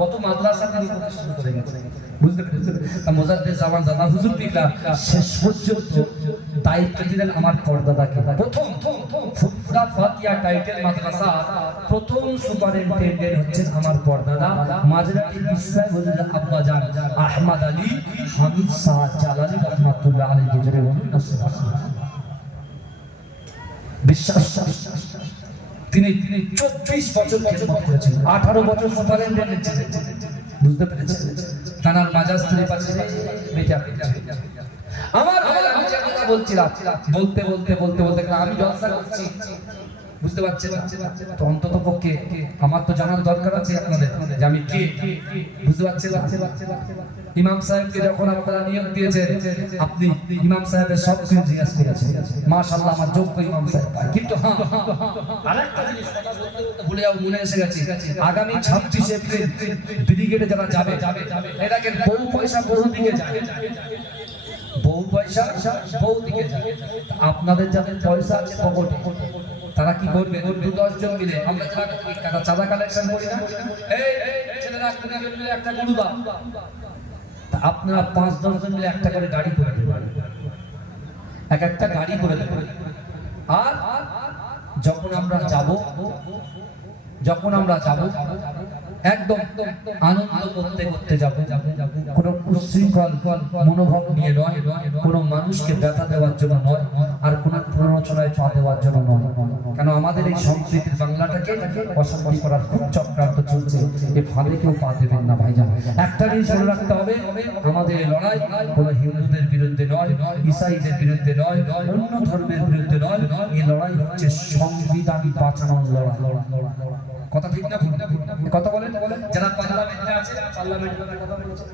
কত মাদ্রাসা প্রতিষ্ঠান করে গেছে। বুঝতে পেরেছেন? মুজাদ্দিদ জামান দাদা হুজুর পীররা শেষ পর্যন্ত দায়িত্ব দিলেন আমার পর্দাদাকে। প্রথম ফুরফুরা ফাতিহা টাইটেল মাদ্রাসা প্রথম সুপারিনটেন্ডেন্ট হচ্ছেন আমার পর্দাদা মাঝরাটি ইসলাম হুজুর আব্বা জান আহমদ আলী হামিদ শাহ জালালি রাহমাতুল্লাহ আলাইহি। জোরে বলুন বিশ্বাস। তিনি 24 বছর খেদমত করেছেন, 18 বছর সুপারিনটেন্ডেন্ট ছিলেন। বুঝতে পেরেছেন? তানার মাজাজ থেকে পাচ্ছে বেটা আমার ভাইরা, আমি যে কথা বলছিলাম বলতে আমি জলসা করছি, বুঝতে পারছেন? তো অন্তত পক্ষে আমার তো জানার দরকার আছে আপনাদের যে আমি কে। বুঝতে পারছেন? ইমাম সাহেবকে যখন আপনারা নিয়োগ দিয়েছেন, আপনি ইমাম সাহেবের সব কিছু জিজ্ঞাসা করেছেন, মাশাআল্লাহ আমার যোগ্য ইমাম সাহেব। কিন্তু হ্যাঁ, আরেকটা জিনিস কথা বলতে ভুলে মনে এসে গেছে, আগামী 26 এপ্রিল ব্রিগেডে যারা যাবে এটাকে বহু পয়সা বহু দিকে যায়, বহু পয়সা বহু দিকে যায়। আপনাদের যাদের পয়সা আছে পকেটে, তারা কি করবে? 2-10 জন মিলে আমরা যারা চাঁদা কালেকশন করি না, এই ছেলেরা মিলে একটা গরু দাও, আপনারা 5-10 জন মিলে একটা করে গাড়ি করে দেবেন, একটা গাড়ি করে দেবেন। আর যখন আমরা যাব একদম আনন্দ করতে যাব, কোনো উচ্ছৃঙ্খল মনোভাব নিয়ে নয়, কোনো মানুষকে ব্যথা দেওয়ার জন্য নয়, আর কোনো প্ররোচনায় পা দেওয়ার জন্য নয়। কেন আমাদের এই সম্প্রীতির বাংলাটাকে অশান্তি করার খুব চক্রান্ত চলছে, এ ফাঁদে কেউ পা দেবেন না ভাইজান। একটা জিনিস মনে রাখতে হবে, আমাদের লড়াই কোনো হিন্দুদের বিরুদ্ধে নয়, ইসাইদের বিরুদ্ধে নয়, অন্য ধর্মের বিরুদ্ধে নয়, এই লড়াই হচ্ছে সংবিধান বাঁচানোর লড়াই। কথা ঠিক না? কথা বলেন। যারা পার্লামেন্টে আছে, পার্লামেন্টে কথা বলছে,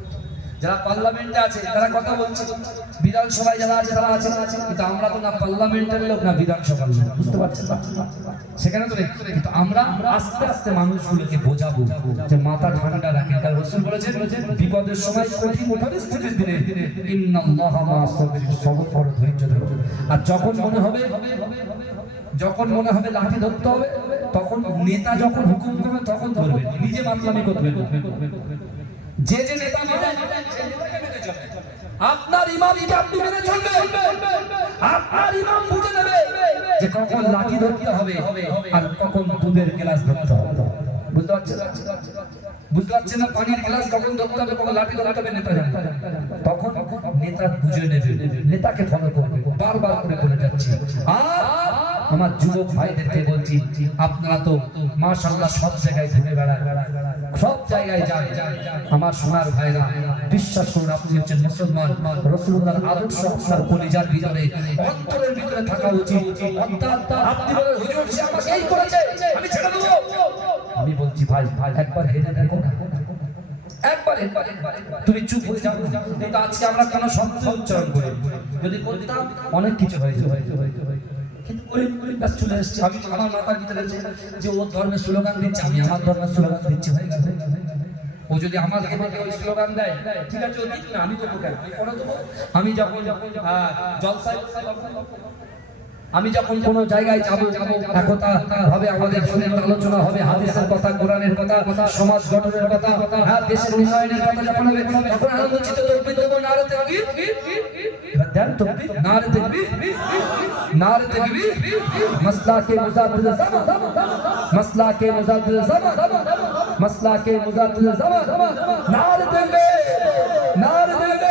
যারা পার্লামেন্টে আছে তারা কথা বলছে, বিধানসভায় যারা আছে তারা আছে, কিন্তু আমরা তো না পার্লামেন্টের লোক না বিধানসভার লোক, বুঝতে পারছেন না? সেখানে তো নেই, কিন্তু আমরা আস্তে আস্তে মানুষগুলোকে বোঝাবো যে মাথা ঠান্ডা রাখে। কারণ রাসূল বলেছেন বিপদের সময় কঠিন পরিস্থিতির দিনে ইন্নাল্লাহা মা'আস সাবিরিন, সবর করো, ধৈর্য ধরো। আর যখন মনে হবে লাঠি ধরতে হবে, তখন নেতা যখন হুকুম করবে তখন ধরবে, নিজে মাতলামি করবে। যে নেতা মানে আপনার ইমামকে আপনি মেনে চলবেন, আপনার ইমাম বুঝে নেবে যে কখন লাঠি ধরতে হবে আর কখন দুধের গ্লাস ধরতে হবে। বুঝতে পারছেন না? পানির গ্লাস কখন ধরতে হবে, কখন লাঠি ধরতে হবে নেতা জানে। তখন নেতা বুঝে নেবে, নেতাকে ফলো করবে। বারবার করে বলে যাচ্ছি। আর আমার যুবক ভাইদেরকে বলছি, আপনারা তো মাশাআল্লাহ সব জায়গায় ঘুরে বেড়ান, সব জায়গায় যান। আমার সোনার ভাইরা, বিশ্বাস করুন আপনি হচ্ছেন মুসলমান। রাসূলুল্লাহর আদর্শ আপনার কলিজার ভিতরে, অন্তরের ভিতরে থাকা উচিত। আপনি বলেন হুজুর সে আমাকে এই করেছে, আমি ছেড়ে দেব। আমি বলছি ভাই একবার হেরে দেখো না, একবার তুমি চুপ হয়ে যাও। কিন্তু আজকে আমরা কেন শব্দ উচ্চারণ করি? যদি করতাম অনেক কিছু হয়ে যেত, কিন্তু চলে এসছে। আমি আমার মাথার ভিতরে যে ও ধর্মের স্লোগান দিচ্ছে, আমি আমার ধর্মের স্লোগান দিচ্ছি, হয়ে গেছে। ও যদি আমাকে ওই স্লোগান দেয়, ঠিক আছে ও দিক না, আমি তো কেন আমি যখন জলসায়, আমি যখন কোনো জায়গায় যাব, একতা হবে, আমাদের সুন্দর আলোচনা হবে, হাদিসের কথা, কোরআনের কথা, সমাজ গঠনের কথা, দেশের উন্নয়নের কথা যখন হবে, তখন আলোচিত তাকবীর দেব, নারে তাকবীর, দেন তাকবীর, নারে তাকবীর, নারে তাকবীর, মাসলাকে মুজাদ্দিদ জামান, মাসলাকে মুজাদ্দিদ জামান, মাসলাকে মুজাদ্দিদ জামান, নারে তাকবীর, নারে তাকবীর।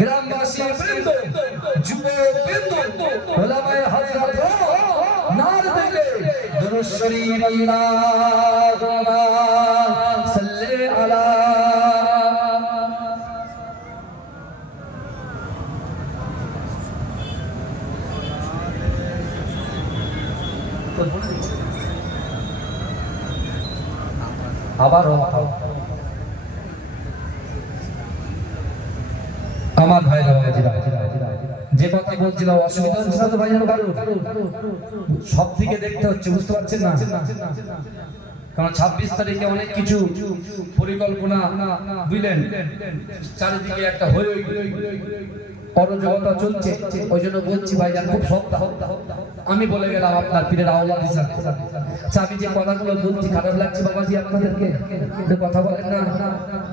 গ্রামবাসী বৃন্দ, যুবক বৃন্দ, ওলামায়ে হযরত, নারে তাকবীর, দুরূদ শরীফ, আল্লাহুম্মা সাল্লি আলা। আবার আমার ভাইরা, যে কথা বলছিলাম অসুবিধা হচ্ছে না তো ভাইজান? সব দিকে দেখতে হচ্ছে, বুঝতে পারছেন না? কারণ 26 তারিখে অনেক কিছু পরিকল্পনা, বুঝলেন, চারিদিকে একটা হই অরাজকতা চলছে। ওই জন্য বলছি ভাইজান খুব সপ্তাহ আমি বলে গেলাম আপনার পীরের আওলাদ হিসাবে। আচ্ছা, আমি যে কথাগুলো বলছি খারাপ লাগছে বাবাজি আপনাদেরকে? কথা বলেন না,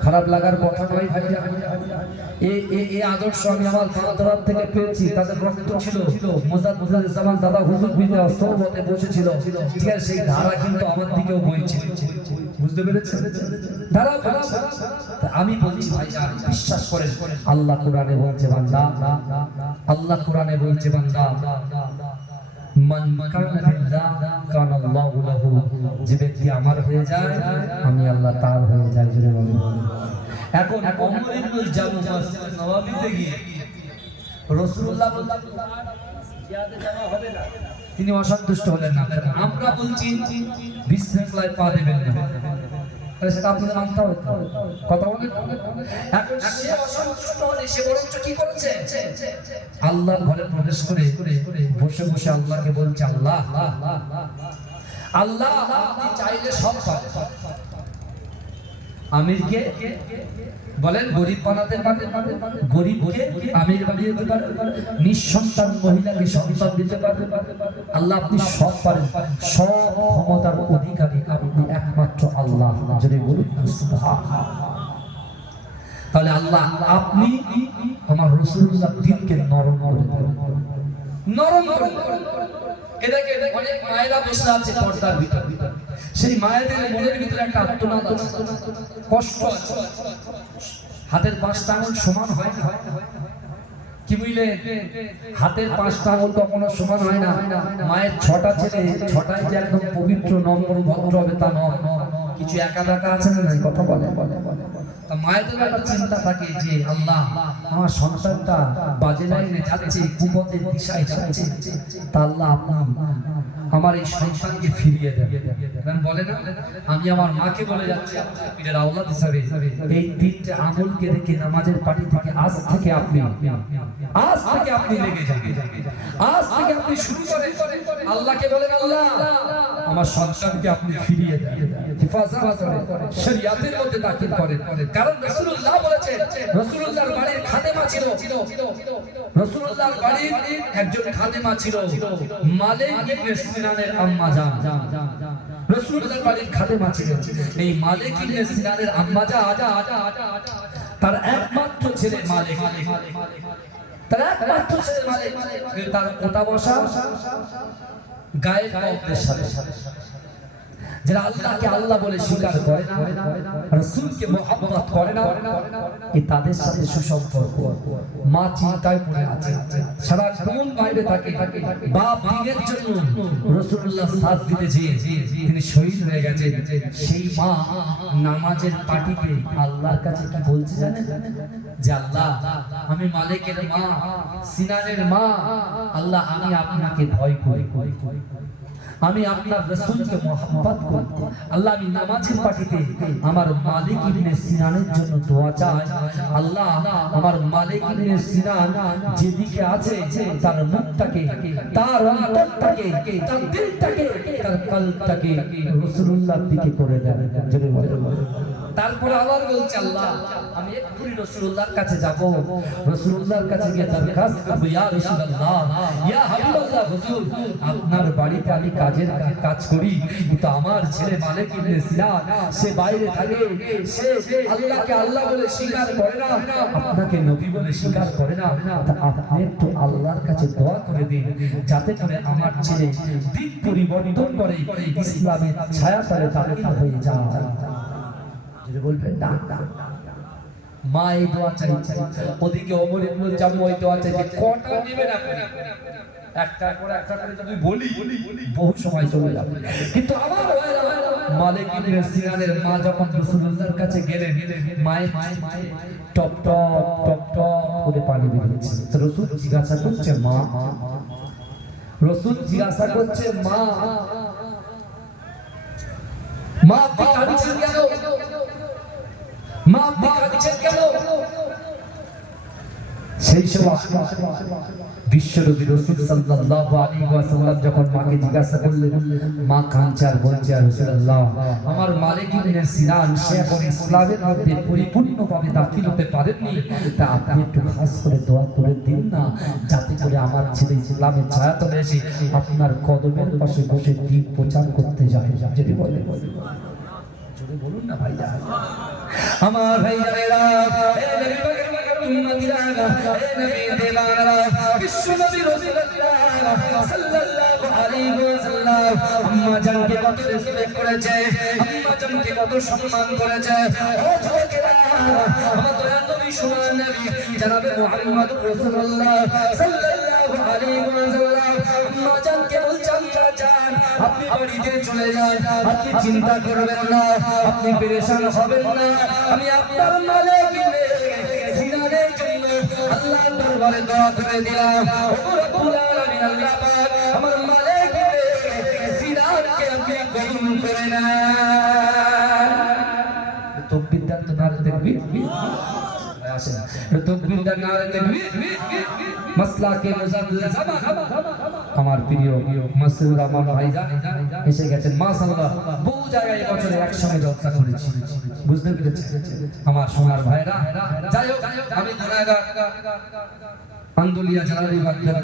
খারাপ লাগার কথা নয় ভাইজান। এই আদর্শ আমি আমার দাদার থেকে পেয়েছি, তাদের রক্ত ছিল। মুজাদ্দিদ জামান দাদা হুজুর বিনা সোহবতে বসেছিল, ঠিক আছে? সেই ধারা কিন্তু আমার দিকেও বইছে, বুঝতে পেরেছেন? ধারা আমি বলছি ভাইজান, বিশ্বাস করেন, আল্লাহ কোরআনে বলছে বান্দা, আল্লাহ কোরআনে বলছে বান্দা, মান কানা বিল্লাহ কানা আল্লাহু লাহু, যে ব্যক্তি আমার হয়ে যায় আমি আল্লাহ তার হয়ে যাই। জোরে বলুন। এখন ওমর ইবনে জামু মসজিদ নববীতে গিয়ে রাসূলুল্লাহ বললেন জিহাদে যাওয়া হবে না, তিনি অসন্তুষ্ট হলেন না। আমরা বলছি বিশৃঙ্খলায় পা দেবেন না, সেটা আপনাদের মানতে হবে, কথা বলেন। এখন সে অসন্তুষ্ট হলে সে বরঞ্চ কি করেছে? আল্লাহর ঘরে প্রবেশ করে বসে বসে আল্লাহকে বলছে, আল্লাহ আল্লাহ আপনি চাইলে সব পাবেন। আমিরকে বলেন গরিব বানাতে পারে, গরিবকে আমির বানিয়ে দিতে পারে, নিঃসন্তান মহিলাকে সন্তান দিতে পারে। আল্লাহ আপনি সব পারেন, সব ক্ষমতার অধিকারী আপনি একমাত্র আল্লাহ। যদি বলুন সুবহানাল্লাহ। তাহলে আল্লাহ আপনি আমার রাসূলুল্লাহ দিনকে নরম করে দেন, নরম করে দেন। এটাকে অনেক মায়েরা বসে আছে পর্দার ভিতরে, সেই মায়েদের মনের ভিতরে একটা আত্মনাদ আছে, কষ্ট আছে। হাতের 5টা আঙুল সমান হয় না, কি বুঝলে? হাতের 5টা আঙুল কখনো সমান হয় না। মায়ের 6টা ছেলে, 6টাই যে একদম পবিত্র নম্র ভদ্র হবে তা নয়, কিছু একা বেকা আছে না, কথা বলে। তা মায়েদের একটা চিন্তা থাকে যে আল্লাহ আমার সন্তানটা বাজে লাইনে যাচ্ছে, কুপথের দিশায় যাচ্ছে, তা আল্লাহ আপনি আমার এই সন্তানকে ফিরিয়ে দেন। বলে না, আমি আমার মাকে বলে যাচ্ছি পীরের আওলাদ হিসাবে, এই তিনটে আমলকে রেখে নামাজের পাটি থেকে আজ থেকে আপনি লেগে যান, আজ থেকে আপনি শুরু করেন আল্লাহকে বলেন, আল্লাহ আমার সন্তানকে আপনি ফিরিয়ে দেন, হেফাজত করেন, শরিয়াতের মধ্যে দাখিল করেন। কারণ রাসূলুল্লাহ বলেছেন, রাসূলুল্লাহর বাড়ির খাদেমা ছিল, রাসূলুল্লাহর বাড়ির একজন খাদেমা ছিল মালিক ইবনে সিনানের আম্মা জান। রাসূলুল্লাহর বাড়ির খাদেমা ছিল এই মালিক ইবনে সিনানের আম্মা জান, তার একমাত্র ছেলে মালিক, তার একমাত্র ছেলে মালিক, তার ওঠা বসা গায়ের কওমদের সাথে, যারা আল্লাহকে আল্লাহ বলে স্বীকার করে না, রাসূলকে মুহাব্বত করে না, এই তাদের সাথে সুসম্পর্ক। মা চিন্তায় পড়ে আছে, সারাক্ষণ বাইরে থাকে, বাপ দিনের জন্য রাসূলুল্লাহ সাথ দিতে চেয়ে তিনি শহীদ হয়ে গেছেন। সেই মা নামাজের পাটিতে আল্লাহর কাছে কি বলছে জানেন? যে আল্লাহ, আমি মালিকের মা, সিনানের মা, আল্লাহ আমি আপনাকে ভয় করি, আমি আপনার রাসূলকে মুহাব্বত করি, আল্লাহ আমি নামাজের পাটিতে আমার মালিক ইবনে সিনানের জন্য দোয়া চাই, আল্লাহ আমার মালিক ইবনে সিনান যেদিকে আছে তার মুখটাকে, তার অন্তরটাকে, তার দিলটাকে, তার কলবটাকে রাসূলুল্লাহর দিকে করে দেন। জোরে বলেন। তারপর আবার বলছে, আল্লাহ আমি এক্ষুনি রাসূলুল্লাহর কাছে যাব, রাসূলুল্লাহর কাছে গিয়ে দরখাস্ত করব, ইয়া রাসূলুল্লাহ, ইয়া হাবিবাল্লাহ, হুজুর আপনার বাড়িতে আমি কাজ করি, কিন্তু আমার ছেলে মালিক ইবনে সিনান সে বাইরে থাকে, সে আল্লাহকে আল্লাহ বলে স্বীকার করে না, আপনাকে নবী বলে স্বীকার করে না, তা আপনি একটু আল্লাহর কাছে দোয়া করে দিন যাতে করে আমার ছেলে দিক পরিবর্তন করে ইসলামের ছায়াতলে দাখিল হয়ে যায়। যদি বলবেন না, মা এই দোয়া চাইছে, ওদিকে ওমর ইবনে জামু ওই দোয়া চাইছে, কটা নেবেন আপনি? একটা করে যদি বলি বহু সময় চলে যাবে। কিন্তু আমার মালিক ইবনে সিনানের মা যখন রাসূলুল্লাহর কাছে গেলেন, মায়ের টপ টপ টপ টপ করে পানি বেরোচ্ছে। তো রাসূল জিজ্ঞাসা করছে, মা, রাসূল জিজ্ঞাসা করছে, মা আপনি কাঁদছেন কেন? মা আপনি কাঁদছেন কেন? সেই সময় বিশ্বনবী রাসূল সাল্লাল্লাহু আলাইহি ওয়াসাল্লাম যখন মাকে জিজ্ঞাসা করলেন, মা কাঁদছে আর বলছে, রাসূলুল্লাহ আমার মালিক ইবনে সিনান সে এখন ইসলামের মধ্যে পরিপূর্ণভাবে দাখিল হতে পারেননি, তা আপনি একটু খাস করে দোয়া করে দিন না যাতে করে আমার ছেলে ইসলামের ছায়াতলে এসে আপনার কদমের পাশে বসে দিন প্রচার করতে যায়। যদি বলে জোরে বলুন না ভাইজান, আমার ভাইজানেরা, এই নবী পাকের উম্মতিরা, এই নবী দেওয়ানারা, বিশ্বনবী রাসূলুল্লাহ সাল্লাল্লাহু আলাইহি ওয়াসাল্লাম আম্মা জানকে কত রেসপেক্ট করেছে, আম্মা জানকে কত সম্মান করেছে। ও যুবকেরা, আমার দয়ার নবী, সোনার নবী জনাবে মুহাম্মদুর রাসূলুল্লাহ সাল্লাল্লাহু আলাইহি ওয়াসাল্লাম আম্মা জানকে বলছেন, চাচান আপনি বাড়িতে চলে যান, আপনি চিন্তা করবেন না, আপনি পেরেশান হবেন না, আমি আপনার মালিক ইবনে সিনানের জন্য আল্লাহর দরবারে দোয়া করে দিলাম। ও রব্বুল আলামিন, আল্লাহ পাক আমার মালিক ইবনে সিনানকে আপনি কবুল করে নেন। তাকবীর দেন তো, নারে তাকবীর আসেন, তাকবীর দেন, নারে তাকবীর। মাসলাকে মুজাদ্দিদ জামান আমার প্রিয় মাসুদ রহমান ভাইজান এসে গেছেন, মাশাআল্লাহ বহু জায়গায় বছরে একসঙ্গে জলসা করেছি, বুঝতে পেরেছেন আমার সোনার ভাইরা। যাই হোক, আমি গুনাহগার আন্দুলিয়া জালালি বাগদাদ